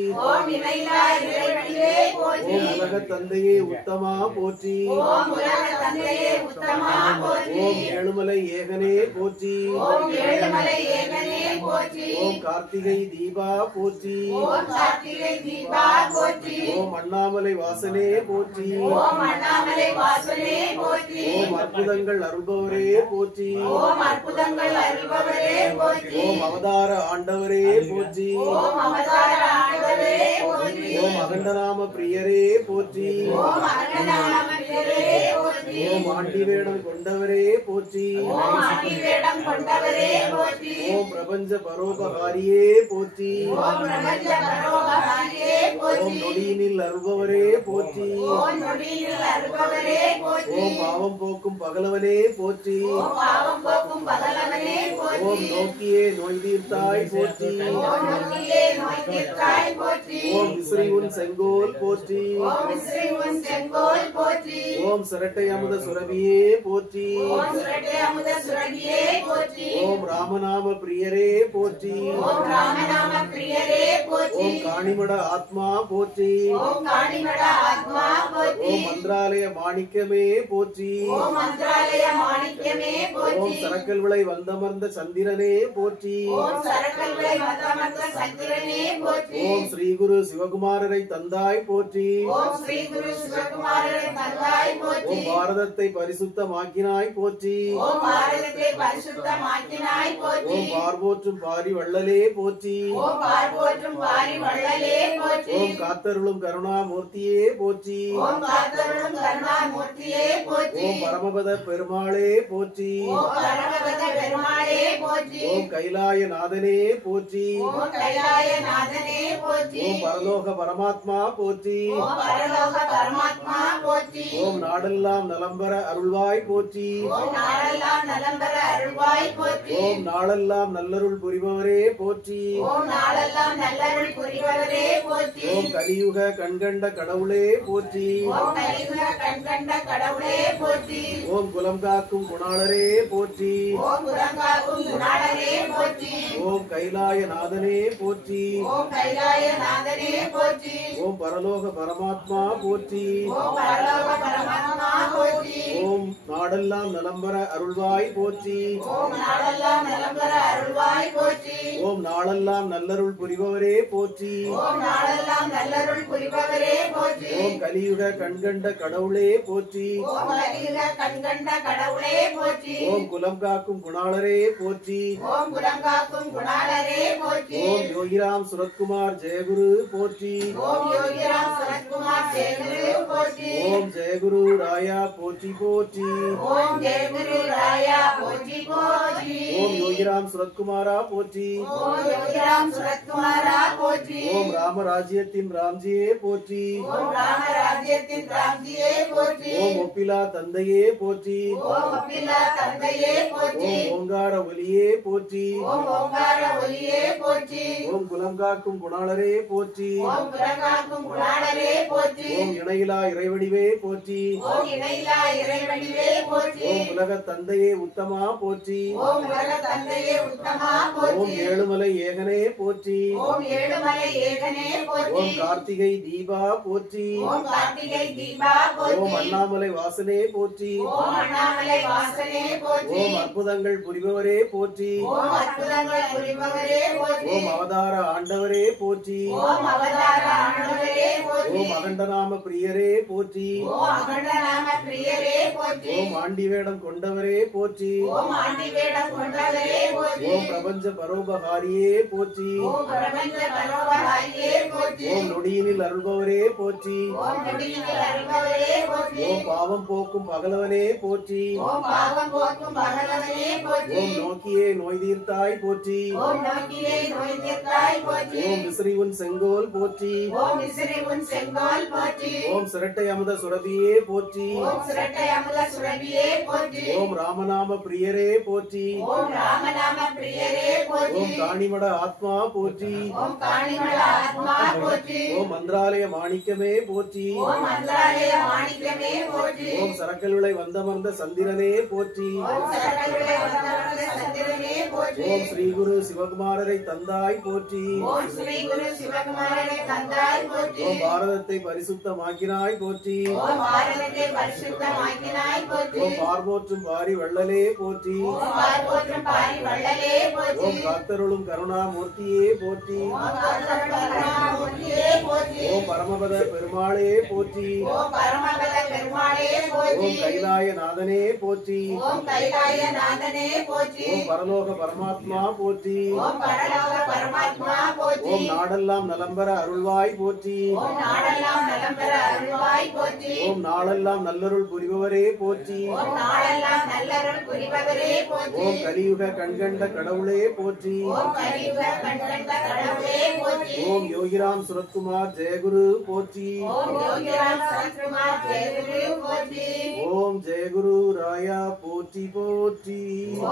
ஓம் உலக தந்தையே உத்தமா போற்றி. ஓம் உலக தந்தையே உத்தமா போற்றி. ஓம் ஏழுமலை ஏகனே போற்றி. ஓம் ஏழுமலை ஏகனே போற்றி. ஓம் கார்த்திகை தீபா போற்றி. ஓம் கார்த்திகை தீபா போற்றி. ஓம் அண்ணாமலை வாசனே போற்றி. ஓம் அண்ணாமலை வாசனே போற்றி. ஓம் அற்புதங்கள் அருள்பவரே போற்றி. ஓம் அற்புதங்கள் அருள்பவரே போற்றி. ஓம் அவதார ஆண்டவரே போற்றி. ஓம் அவதார ஆண்டவரே போற்றி. ஓம் அகண்டநாம பிரியரே போற்றி. ஓம் அகண்டநாம பிரியரே போற்றி. ஓம் ஆண்டி வேடம் கொண்டவரே போற்றி. ஓம் ஆண்டி வேடம் கொண்டவரே போற்றி. ஓம் பிரபஞ்ச பரோபகாரியே போற்றி. ஓம் பிரபஞ்ச பரோபகாரியே போற்றி. ஓம் நொடியினில் அருள்பவரே போற்றி. ஓம் நொடியில் அருள்பவரே போற்றி. ஓம் பாவம் போக்கும் பகலவனே போற்றி. ஓம் பாவம் போக்கும் பகலவனே போற்றி. ஓம் நோக்கியே நோய் தீர்த்தாய் போற்றி. ஓம் நோக்கியே நோய் தீர்த்தாய் போற்றி. ஓம் விசிறி உன் செங்கோல் போற்றி. ஓம் விசிறி உன் செங்கோல் போற்றி. ஓம் சிரட்டை அமுத சுரபியே போற்றி. ஓம் சுரட்டை அமுத சுரபியே போற்றி. ஓம் ராமநாம பிரியரே போற்றி. ஓம் ராமநாம பிரியரே போற்றி. ஓம் காணிமட ஆத்மா போற்றி. ஓம் காணிமட ஆத்மா போற்றி. ஓம் மந்திராலய மாணிக்கமே போற்றி. ஓம் மந்திராலய மாணிக்கமே போற்றி. ஓம் சரக்கல் விளை வந்தமர்ந்த சந்திரனே போற்றி. ஓம் சரக்கல்லை மதமந்த சந்திரனே போற்றி. ஓம் ஸ்ரீ குரு சிவகுமாரரை தந்தாய் போற்றி. ஓம் ஸ்ரீ குரு சிவகுமாரரை தந்தாய் போற்றி. ஓம் பாரதத்தை பரிசுத்தமாக்கினாய் போற்றி. ஓம் பாரதத்தை பரிசுத்தமாக்கினாய் போற்றி. ஓம் பார்வோற்றும் பாரி வள்ளலே போற்றி. ஓம் பார்வோற்றும் வாரி வள்ளலே போற்றி. ஓம் காத்தருளும் கருணாமூர்த்தியே போற்றி. ஓம் காத்தருளும் கருணாமூர்த்தியே போற்றி. ஓம் பரமபத பெருமாளே போற்றி. ஓம் பரமபத பெருமாளே போற்றி. ஓம் கைலாய நாதனே போற்றி. ஓம் கைலாய நாதனே போற்றி. ஓம் பரலோக பரமாத்மா போற்றி. ஓம் பரலோக பரமாத்மா போற்றி. ஓம் நாடெல்லாம் நலம்பெற அருள்வாய் போற்றி. ஓம் நாளெல்லாம் நலம் பெற அருள்வாய் போற்றி. ஓம் நாளெல்லாம் நல்லருள் புரிபவரே போற்றி. ஓம் நாளெல்லாம் நல்லருள் புரிபவரே போற்றி. ஓம் கலியுக கண்கண்ட கடவுளே போற்றி. ஓம் கலியுக கண்கண்ட கடவுளே போற்றி. ஓம் குலம் காக்கும் குணாளரே போற்றி. ஓம் குரங்காக்கும் குணாளரே போற்றி. ஓம் கைலாய நாதனே போற்றி. ஓம் கைலாய நாதனே போற்றி. ஓம் பரலோக பரமாத்மா போற்றி. ஓம் பரலோக பரமாத்மா போற்றி. ஓம் நாடெல்லாம் நலம்பெற அருள்வாய் போற்றி. ஓம் நாளெல்லாம் நலம் பெற அருள்வாய் போற்றி. ஓம் நாளெல்லாம் நல்லருள் புரிபவரே போற்றி. ஓம் நாளெல்லாம் நல்லருள் புரிபவரே போற்றி. ஓம் கலியுக கண்கண்ட கடவுளே போற்றி. ஓம் கலியுக கண்கண்ட கடவுளே போற்றி. ஓம் குலம் காக்கும் குணாளரே போற்றி. ஓம் குரங்காக்கும் குணாளரே போற்றி. ஓம் யோகிராம் சுரத்குமார் ஜெயகுரு போற்றி. ஓம் யோகிராம் சரத்குமார் ஜெயகுரு போற்றி. ஓம் ஜெயகுரு ராயா போற்றி போற்றி. ஓம் ஜெயகுரு ராயா போற்றி போற்றி. ஓம் யோகிராம் சுரத்குமாரா போற்றி. ஓம் யோகிராம் சரத்குமாரா போற்றி. ஓம் ராமராஜ்யத்தின் ராம்ஜியே போற்றி. ஓம் ராமராஜ்யத்தின் ராம்ஜியே போற்றி. ஓம் ஒப்பிலா தந்தையே போற்றி. ஓம் அப்பில்லா தந்தையே போற்றி. ஓம் ஓங்கார ஒலியே போற்றி. ஓம் ஓங்கார ஒலியே போற்றி. ஓம் குலம் காக்கும் குணாளரே போற்றி. ஓம் குரங்காக்கும் குணாளரே போற்றி. ஓம் இணையிலா இறைவடிவே போற்றி. ஓம் இணையிலா இறைவடிவே போற்றி. ஓம் உலக தந்தையே உத்தமா போற்றி. ஓம் உலக தந்தையே உத்தமா ஓம் போற்றி. ஏழுமலை ஏகனே போற்றி. ஓம் ஏழுமலை ஏகனே போற்றி. ஓம் கார்த்திகை தீபா போற்றி. ஓம் கார்த்திகை தீபா போற்றி. ஓம் அண்ணாமலை வாசனே போற்றி. ஓம் அண்ணாமலை வாசனே போற்றி. ஓம் அற்புதங்கள் புரிபவரே போற்றி. ஓம் அற்புதங்கள் புரிபவரே போற்றி. ஓம் அவதார ஆண்டவரே போற்றி. ஓம் அவதார ஆண்டவரே போற்றி. ஓம் அகண்டநாம பிரியரே போற்றி. ஓம் அகண்டநாம பிரியரே போற்றி. ஓம் ஆண்டி வேடம் கொண்டவரே போற்றி. ஓம் ஆண்டி வேடம் கொண்டவரே போற்றி. ஓம் பிரபஞ்ச பரோபகாரியே போற்றி. ஓம் பிரபஞ்ச பரோபகாரியே போற்றி. ஓம் நொடியினில் அருள்பவரே போற்றி. ஓம் நொடியில் அருள்பவரே போற்றி. ஓம் பாவம் போக்கும் பகலவனே போற்றி. ஓம் பாவம் போக்கும் பகலவனே போற்றி. ஓம் நோக்கியே நோய் தீர்த்தாய் போற்றி. ஓம் நோக்கிலே நோய் தீர்த்தாய் போற்றி. ஓம் விசிறி உன் செங்கோல் போற்றி. ஓம் விசிறி உன் செங்கோல் போற்றி. ஓம் சிரட்டை அமுத சுரபியே போற்றி. ஓம் சுரட்டை அமுத சுரபியே போற்றி. ஓம் ராமநாம பிரியரே போற்றி. ஓம் ராமநாம பிரியரே போற்றி. ஓம் காணிமட ஆத்மா போற்றி. ஓம் காணிமல ஆத்மா போற்றி. ஓம் மந்திராலய மாணிக்கமே போற்றி. ஓம் மந்திராலய மாணிக்கமே போற்றி. ஓம் சரக்கல் விளை வந்தமர்ந்த சந்திரனே போற்றி. ஓம் சரக்கல்விளை வந்தமர்ந்த சந்திரனே போற்றி. ஓம் ஸ்ரீ குரு சிவகுமாரரை தந்தாய் போற்றி. ஓம் ஸ்ரீ குரு சிவகுமாரரை தந்தாய் போற்றி. ஓம் பாரதத்தை பரிசுத்தமாக்கினாய் போற்றி. ஓம் பாரதத்தை பரிசுத்தமாக்கினாய் போற்றி. ஓம் பார்போற்றும் பாரி வள்ளலே போற்றி. ஓம் பார்போற்றும் பாரி வள்ளலே போற்றி. ஓம் காத்தருளும் கருணாமூர்த்தியே போற்றி. ஓம் காத்தருளும் கருணாமூர்த்தியே போற்றி. ஓம் பரமபத பெருமாளே போற்றி. ஓம் பரமபத பெருமாளே போற்றி. ஓம் கைலாய நாதனே போற்றி. ஓம் கைலாய நாதனே போற்றி. ஓம் பரலோக பரமாத்மா போற்றி. ஓம் பரலோக பரமாத்மா போற்றி. ஓம் நாடெல்லாம் நலம்பெற அருள்வாய் போற்றி. ஓம் நாடெல்லாம் நலம் பெற அருள்வாய் போற்றி. ஓம் நாளெல்லாம் நல்லருள் புரிபவரே போற்றி. ஓம் நாடெல்லாம் நல்லருள் புரிபவரே போற்றி. ஓம் கலியுக கண்கண்ட கடவுளே போற்றி. ஓம் கலியுக கண்கண்ட கடவுளே போற்றி. ஓம் யோகிராம் சுரத்குமார் ஜெயகுரு போற்றி. ஓம் யோகிராம் சரத்குமார் ஜெயகுரு போற்றி. ஓம் ஜெயகுரு ராயா போற்றி போற்றி.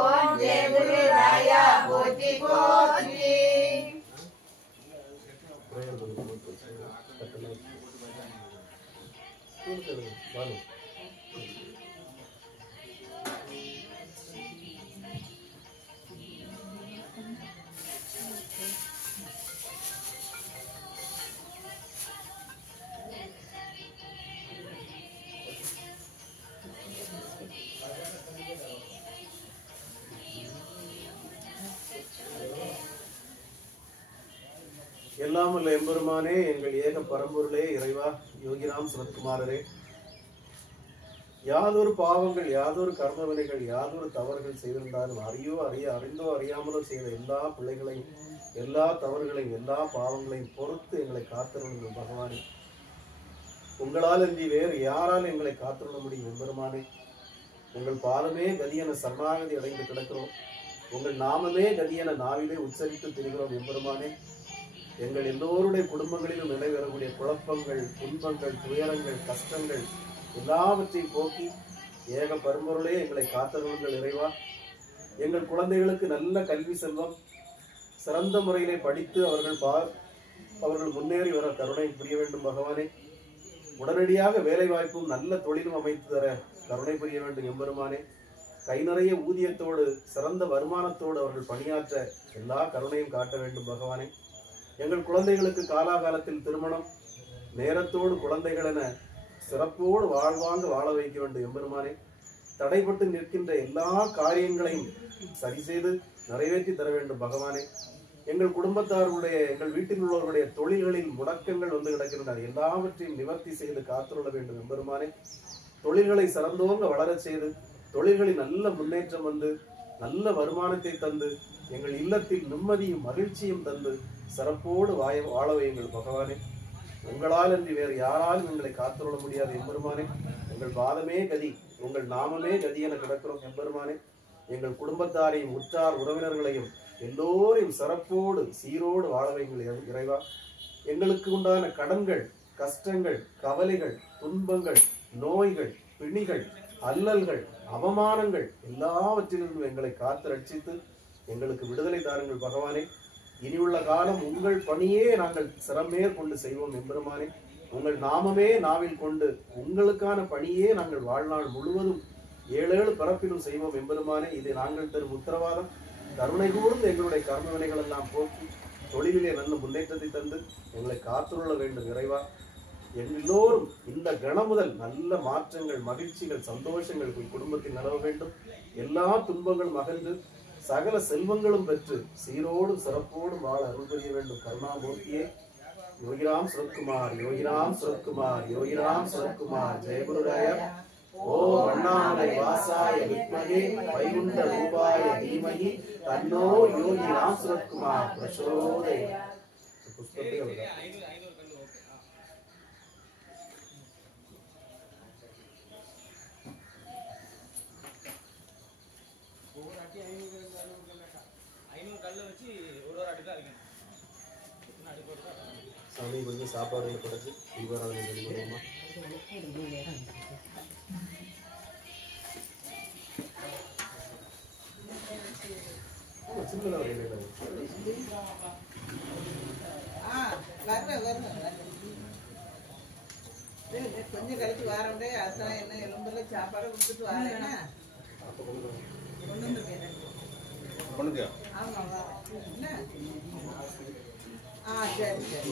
ஓம் ஜெயகுரு ராயா போற்றி போற்றி. எல்லாம் வல்ல எம்பெருமானே, எங்கள் ஏக பரம்பொருளே, இறைவா யோகிராம் சுரத்குமாரரே, யாதொரு பாவங்கள், யாதொரு கர்ம வினைகள், யாதொரு தவறுகள் செய்திருந்தாலும் அறிந்தோ அறியாமலோ செய்த எல்லா பிள்ளைகளையும், எல்லா தவறுகளையும், எல்லா பாவங்களையும் பொறுத்து எங்களை காத்திருந்த பகவானே, உங்களால் அன்றி வேறு யாரால் எங்களை காத்திருட முடியும் எம்பெருமானே? உங்கள் பாதமே கதியென சரணாகதி அடைந்து கிடக்கிறோம். உங்கள் நாமமே கதியென நாவிலே உச்சரித்து திரிகிறோம் எம்பெருமானே. எங்கள் எல்லோருடைய குடும்பங்களிலும் நிலைவரக்கூடிய குழப்பங்கள், துன்பங்கள், துயரங்கள், கஷ்டங்கள் எல்லாவற்றையும் போக்கி ஏக பரம்பொருளே எங்களை காத்தருளுங்கள் இறைவா. எங்கள் குழந்தைகளுக்கு நல்ல கல்வி செல்வம், சிறந்த முறையிலே படித்து அவர்கள் முன்னேறி வர கருணை புரிய வேண்டும் பகவானே. உடனடியாக வேலை வாய்ப்பும் நல்ல தொழிலும் அமைத்து தர கருணை புரிய வேண்டும் எம்பெருமானே. கை நிறைய ஊதியத்தோடு சிறந்த வருமானத்தோடு அவர்கள் பணியாற்ற எல்லா கருணையும் காட்ட வேண்டும் பகவானே. எங்கள் குழந்தைகளுக்கு காலாகாலத்தில் திருமணம், நேரத்தோடு குழந்தைகள் என சிறப்போடு வாழ்வாங்க வாழ வைக்க வேண்டும் எம்பெருமானே. தடைப்பட்டு நிற்கின்ற எல்லா காரியங்களையும் சரி செய்து நிறைவேற்றி தர வேண்டும் பகவானே. எங்கள் குடும்பத்தாருடைய, எங்கள் வீட்டில் உள்ளவர்களுடைய தொழில்களில் முடக்கங்கள் வந்து கிடக்கின்றன, எல்லாவற்றையும் நிவர்த்தி செய்து காத்துள்ள வேண்டும் எம்பெருமானே. தொழில்களை சிறந்தோங்க வளரச் செய்து, தொழில்களில் நல்ல முன்னேற்றம் வந்து, நல்ல வருமானத்தை தந்து, எங்கள் இல்லத்தில் நிம்மதியும் மகிழ்ச்சியும் தந்து சிறப்போடு வாழ வையுங்கள் பகவானே. உங்களால் அன்றி வேறு யாராலும் எங்களை காத்துள்ள முடியாது எம்பெருமானே. எங்கள் பாதமே கதி, உங்கள் நாமமே கதி என கிடக்கிறோம் எம்பெருமானே. எங்கள் குடும்பத்தாரையும் உற்றார் உறவினர்களையும் எல்லோரையும் சிறப்போடு சீரோடு வாழ வையுங்கள் இறைவா. எங்களுக்கு உண்டான கடன்கள், கஷ்டங்கள், கவலைகள், துன்பங்கள், நோய்கள், பிணிகள், அல்லல்கள், அவமானங்கள் எல்லாவற்றிலிருந்தும் எங்களை காத்து ரட்சித்து எங்களுக்கு விடுதலை தாருங்கள் பகவானே. இனியுள்ள காலம் உங்கள் பணியே நாங்கள் சிறமேற்கொண்டு செய்வோம் எம்பெருமானே. உங்கள் நாமமே நாவில் கொண்டு உங்களுக்கான பணியே நாங்கள் வாழ்நாள் முழுவதும் 7 பிறப்பிலும் செய்வோம் எம்பெருமானே. இது நாங்கள் தரும் உத்தரவாதம். கருணை கூர்ந்து எங்களுடைய கர்ம வினைகள் எல்லாம் போக்கி தொழிலிலே நல்ல முன்னேற்றத்தை தந்து எங்களை காத்துள்ள வேண்டும் இறைவா. எல்லோரும் இந்த கணம் முதல் நல்ல மாற்றங்கள், மகிழ்ச்சிகள், சந்தோஷங்கள் குடும்பத்தில் நிலவ வேண்டும். எல்லா துன்பங்களும் அகன்று சகல செல்வங்களும் பெற்று சீரோடும் சிறப்போடும் வாழ அருள் புரிய வேண்டும் கருணாமூர்த்தியே. யோகிராம் சுரத்குமார், யோகிராம் சுரத்குமார், யோகிராம் சுரத்குமார். ஜெயகுருராய. ஓம் அண்ணாமலை வாசாய வித்மகே வைகுண்ட ரூபாய தீமகி தன்னோ யோகிராம் சுரத்குமார் பிரசோதயாத். சாமி கொஞ்சம் சாப்பாடு படைச்சு தீபாராதனை பண்ணுவோமா? சின்னதா கொஞ்சம் கழிச்சு வாரண்டே அதான் என்ன எலும்புல சாப்பாடு கொடுத்துட்டு வரேன்னா கொண்டு வந்து பண்ணுங்க. ஆமாவா என்ன சரி சரி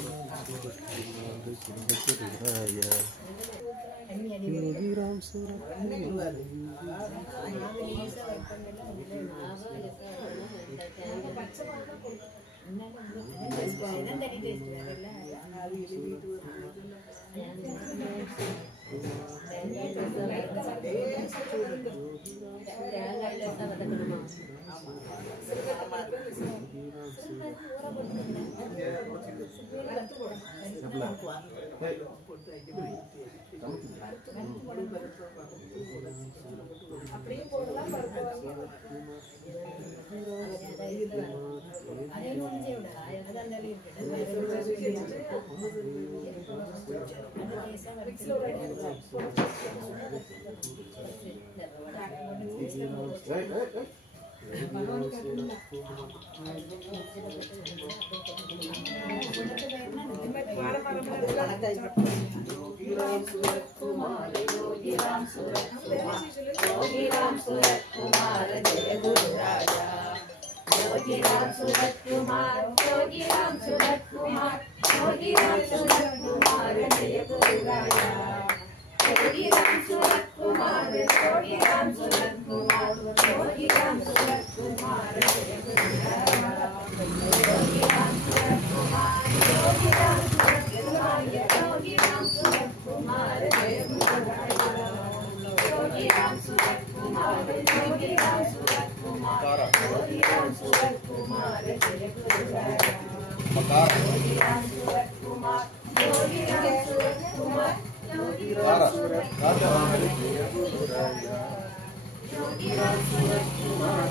அப்படியே போடலாம் योगीराम सूरत कुमार योगीराम सूरत कुमार योगीराम सूरत कुमार योगीराम सूरत कुमार योगीराम सूरत कुमार योगीराम सूरत कुमार जय गुरुराया योगीराम सूरत कुमार योगीराम सूरत कुमार योगीराम सूरत कुमार जय गुरुराया योगीराम सूरत कुमार योगीराम सूरत कुमार योगीराम सूरत कुमार जय गुरुराया योगीराम सूरत कुमार योगीराम सूरत कुमार योगीराम सूरत कुमार जय गुरुराया योगीराम सूरत कुमार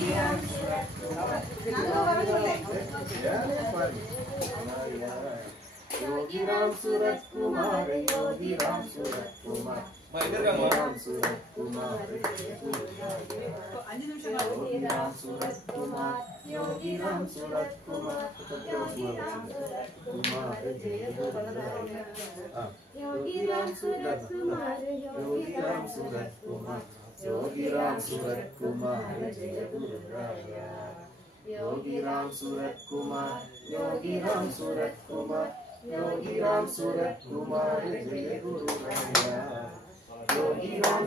योगीराम सूरत कुमार योगीराम सूरत कुमार जय गुरुराया योगीराम सूरत कुमार योगीराम सूरत कुमार योगीराम सूरत कुमार जय गुरुराया योगीराम सूरत कुमार योगीराम सूरत कुमार योगीराम सूरत कुमार जय गुरुराया योगीराम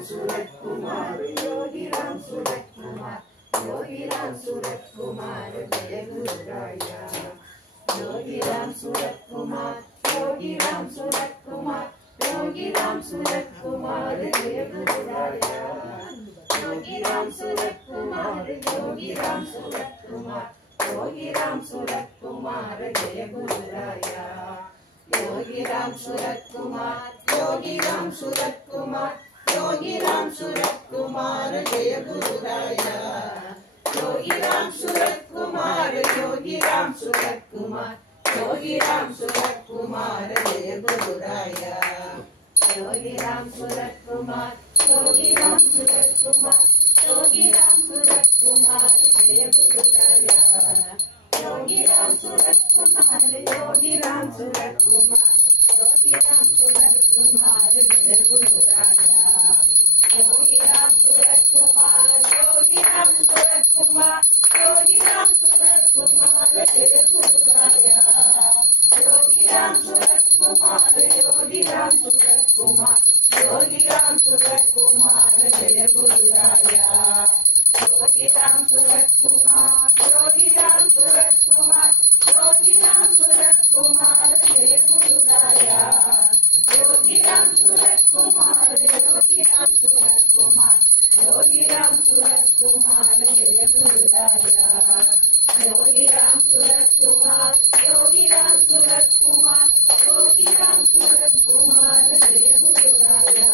सूरत कुमार योगीराम सूरत कुमार योगीराम सूरत कुमार जय गुरुराया योगीराम सूरत कुमार योगीराम सूरत कुमार योगीराम सूरत कुमार जय गुरुराया योगीराम सूरत कुमार योगीराम सूरत कुमार योगीराम सूरत कुमार जय गुरुराया योगीराम सूरत कुमार योगीराम सूरत कुमार योगीराम सूरत कुमार जय गुरुराया योगीराम सूरत कुमार योगीराम सूरत कुमार योगीराम सूरत कुमार जय गुरुराया योगीराम सूरत कुमार योगीराम सूरत कुमार योगीराम सूरत कुमार जय गुरुराया योगीराम सूरत कुमार योगीराम सूरत कुमार योगीराम सूरत कुमार जय गुरुराया योगीराम सूरत कुमार योगीराम सूरत कुमार योगीराम सूरत कुमार जय गुरुराया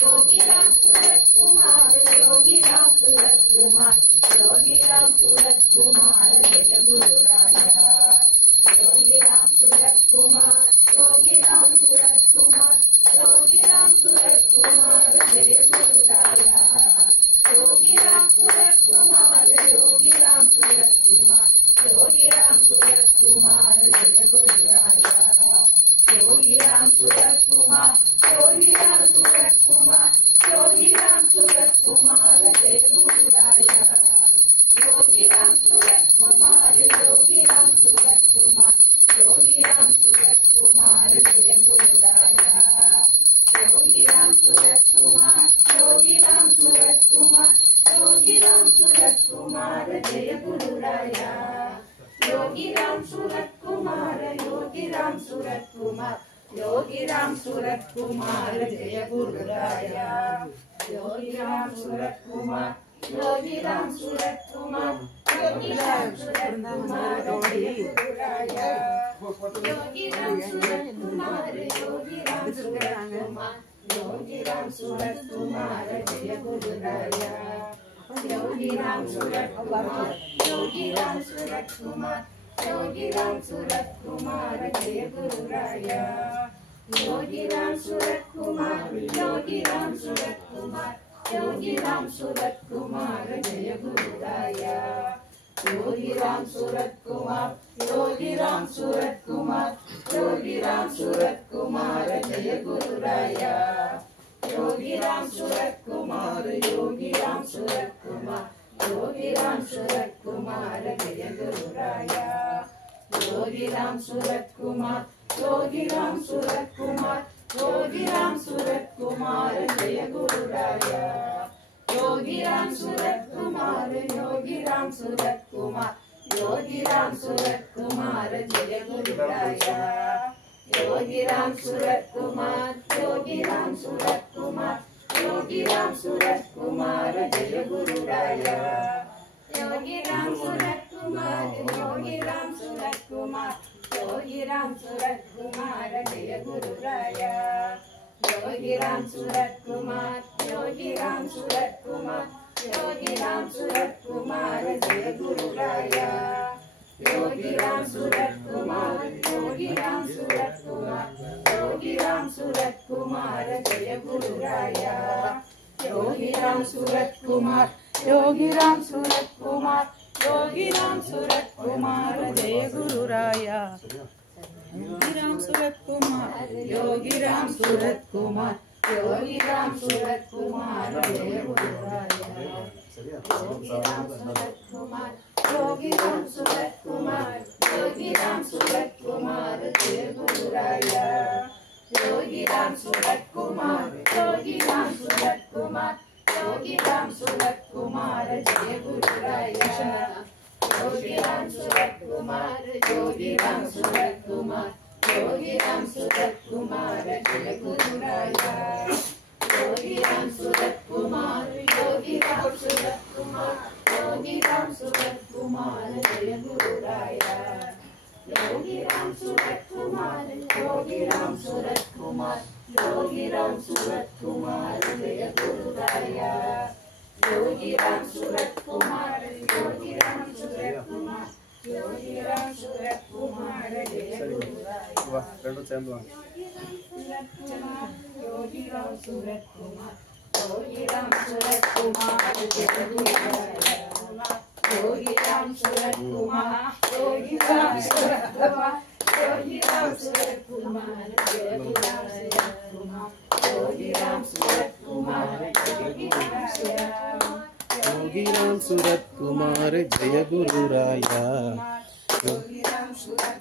योगीराम सूरत कुमार योगीराम सूरत कुमार योगीराम सूरत कुमार जय गुरुराया योगीराम सूरत कुमार योगीराम सूरत कुमार योगीराम सूरत कुमार जय गुरुराया योगीराम सूरत कुमार योगीराम सूरत कुमार योगीराम सूरत कुमार जय गुरुराया योगी राम सूरत कुमार, योगी राम सूरत कुमार, योगी राम सूरत कुमार जय गुरु राया। योगी राम सूरत कुमार, योगी राम सूरत कुमार, योगी राम सूरत कुमार जय गुरु राया। योगी राम सूरत कुमार, योगी राम सूरत कुमार, योगी राम सूरत कुमार जय गुरु राया। योगी राम सूरत कुमार, योगी राम सूरत कुमार, योगी राम सूरत कुमार जय गुरु राया। योगी राम सूरत कुमार, योगी राम सूरत कुमार, योगी राम सूरत कुमार जय गुरु राया। योगी राम सूरत कुमार, योगी राम सूरत कुमार, योगी राम सूरत कुमार जय गुरु राया। योगी राम सूरत कुमार, योगी राम सूरत कुमार, योगी राम सूरत कुमार जय गुरु राया। योगी राम सूरत कुमार, योगी राम सूरत कुमार, योगी राम सूरत कुमार जय गुरु राया। योगी राम सूरत कुमार, योगी राम सूरत कुमार, योगी राम सूरत कुमार जय गुरु राया। योगी राम सूरत कुमार, योगी राम सूरत कुमार, योगी राम सूरत कुमार जय गुरु राया। योगी राम सूरत कुमार, योगी राम सूरत कुमार, योगी राम सूरत कुमार जय गुरु राया। योगी राम सूरत कुमार, योगी राम सूरत कुमार, योगी राम सूरत कुमार जय गुरु राया। योगी राम सूरत कुमार, योगी राम सूरत कुमार, योगी राम सूरत कुमार जय गुरु राया। योगी राम सूरत कुमार, योगी राम सूरत कुमार, योगी राम सूरत कुमार जय गुरु राया। योगी राम सूरत कुमार, योगी राम सूरत कुमार, योगी राम सूरत कुमार जय गुरु राया। योगी राम सूरत कुमार, योगी राम सूरत कुमार, योगी राम सूरत कुमार जय गुरु राया। योगी राम सूरत कुमार, योगी राम सूरत कुमार, योगी राम सूरत कुमार जय गुरु राया। योगी राम सूरत कुमार, योगी राम सूरत कुमार, योगी राम सूरत कुमार जय गुरु राया। योगी राम सूरत कुमार, योगी राम सूरत कुमार, योगी राम सूरत कुमार जय गुरु राया। योगी राम सूरत कुमार, योगी राम सूरत कुमार, योगी राम सूरत कुमार जय गुरु राया। योगी राम सूरत कुमार, योगी राम सूरत कुमार, योगी राम सूरत कुमार जय गुरु राया। योगी राम सूरत कुमार, योगी राम सूरत कुमार, योगी राम सूरत कुमार जय गुरु राया। योगी राम सूरत कुमार, योगी राम सूरत कुमार, योगी राम सूरत कुमार जय गुरु राया। योगी राम सूरत कुमार, योगी राम सूरत कुमार, योगी राम सूरत कुमार जय गुरु राया। योगी राम सूरत कुमार, योगी राम सूरत कुमार जय गुरु राया। योगी राम सूरत कुमार, योगी राम सूरत कुमार, योगी राम सूरत कुमार जय गुरु राया। योगी राम सूरत कुमार, योगी राम सूरत कुमार जय गुरु राया। योगी राम सूरत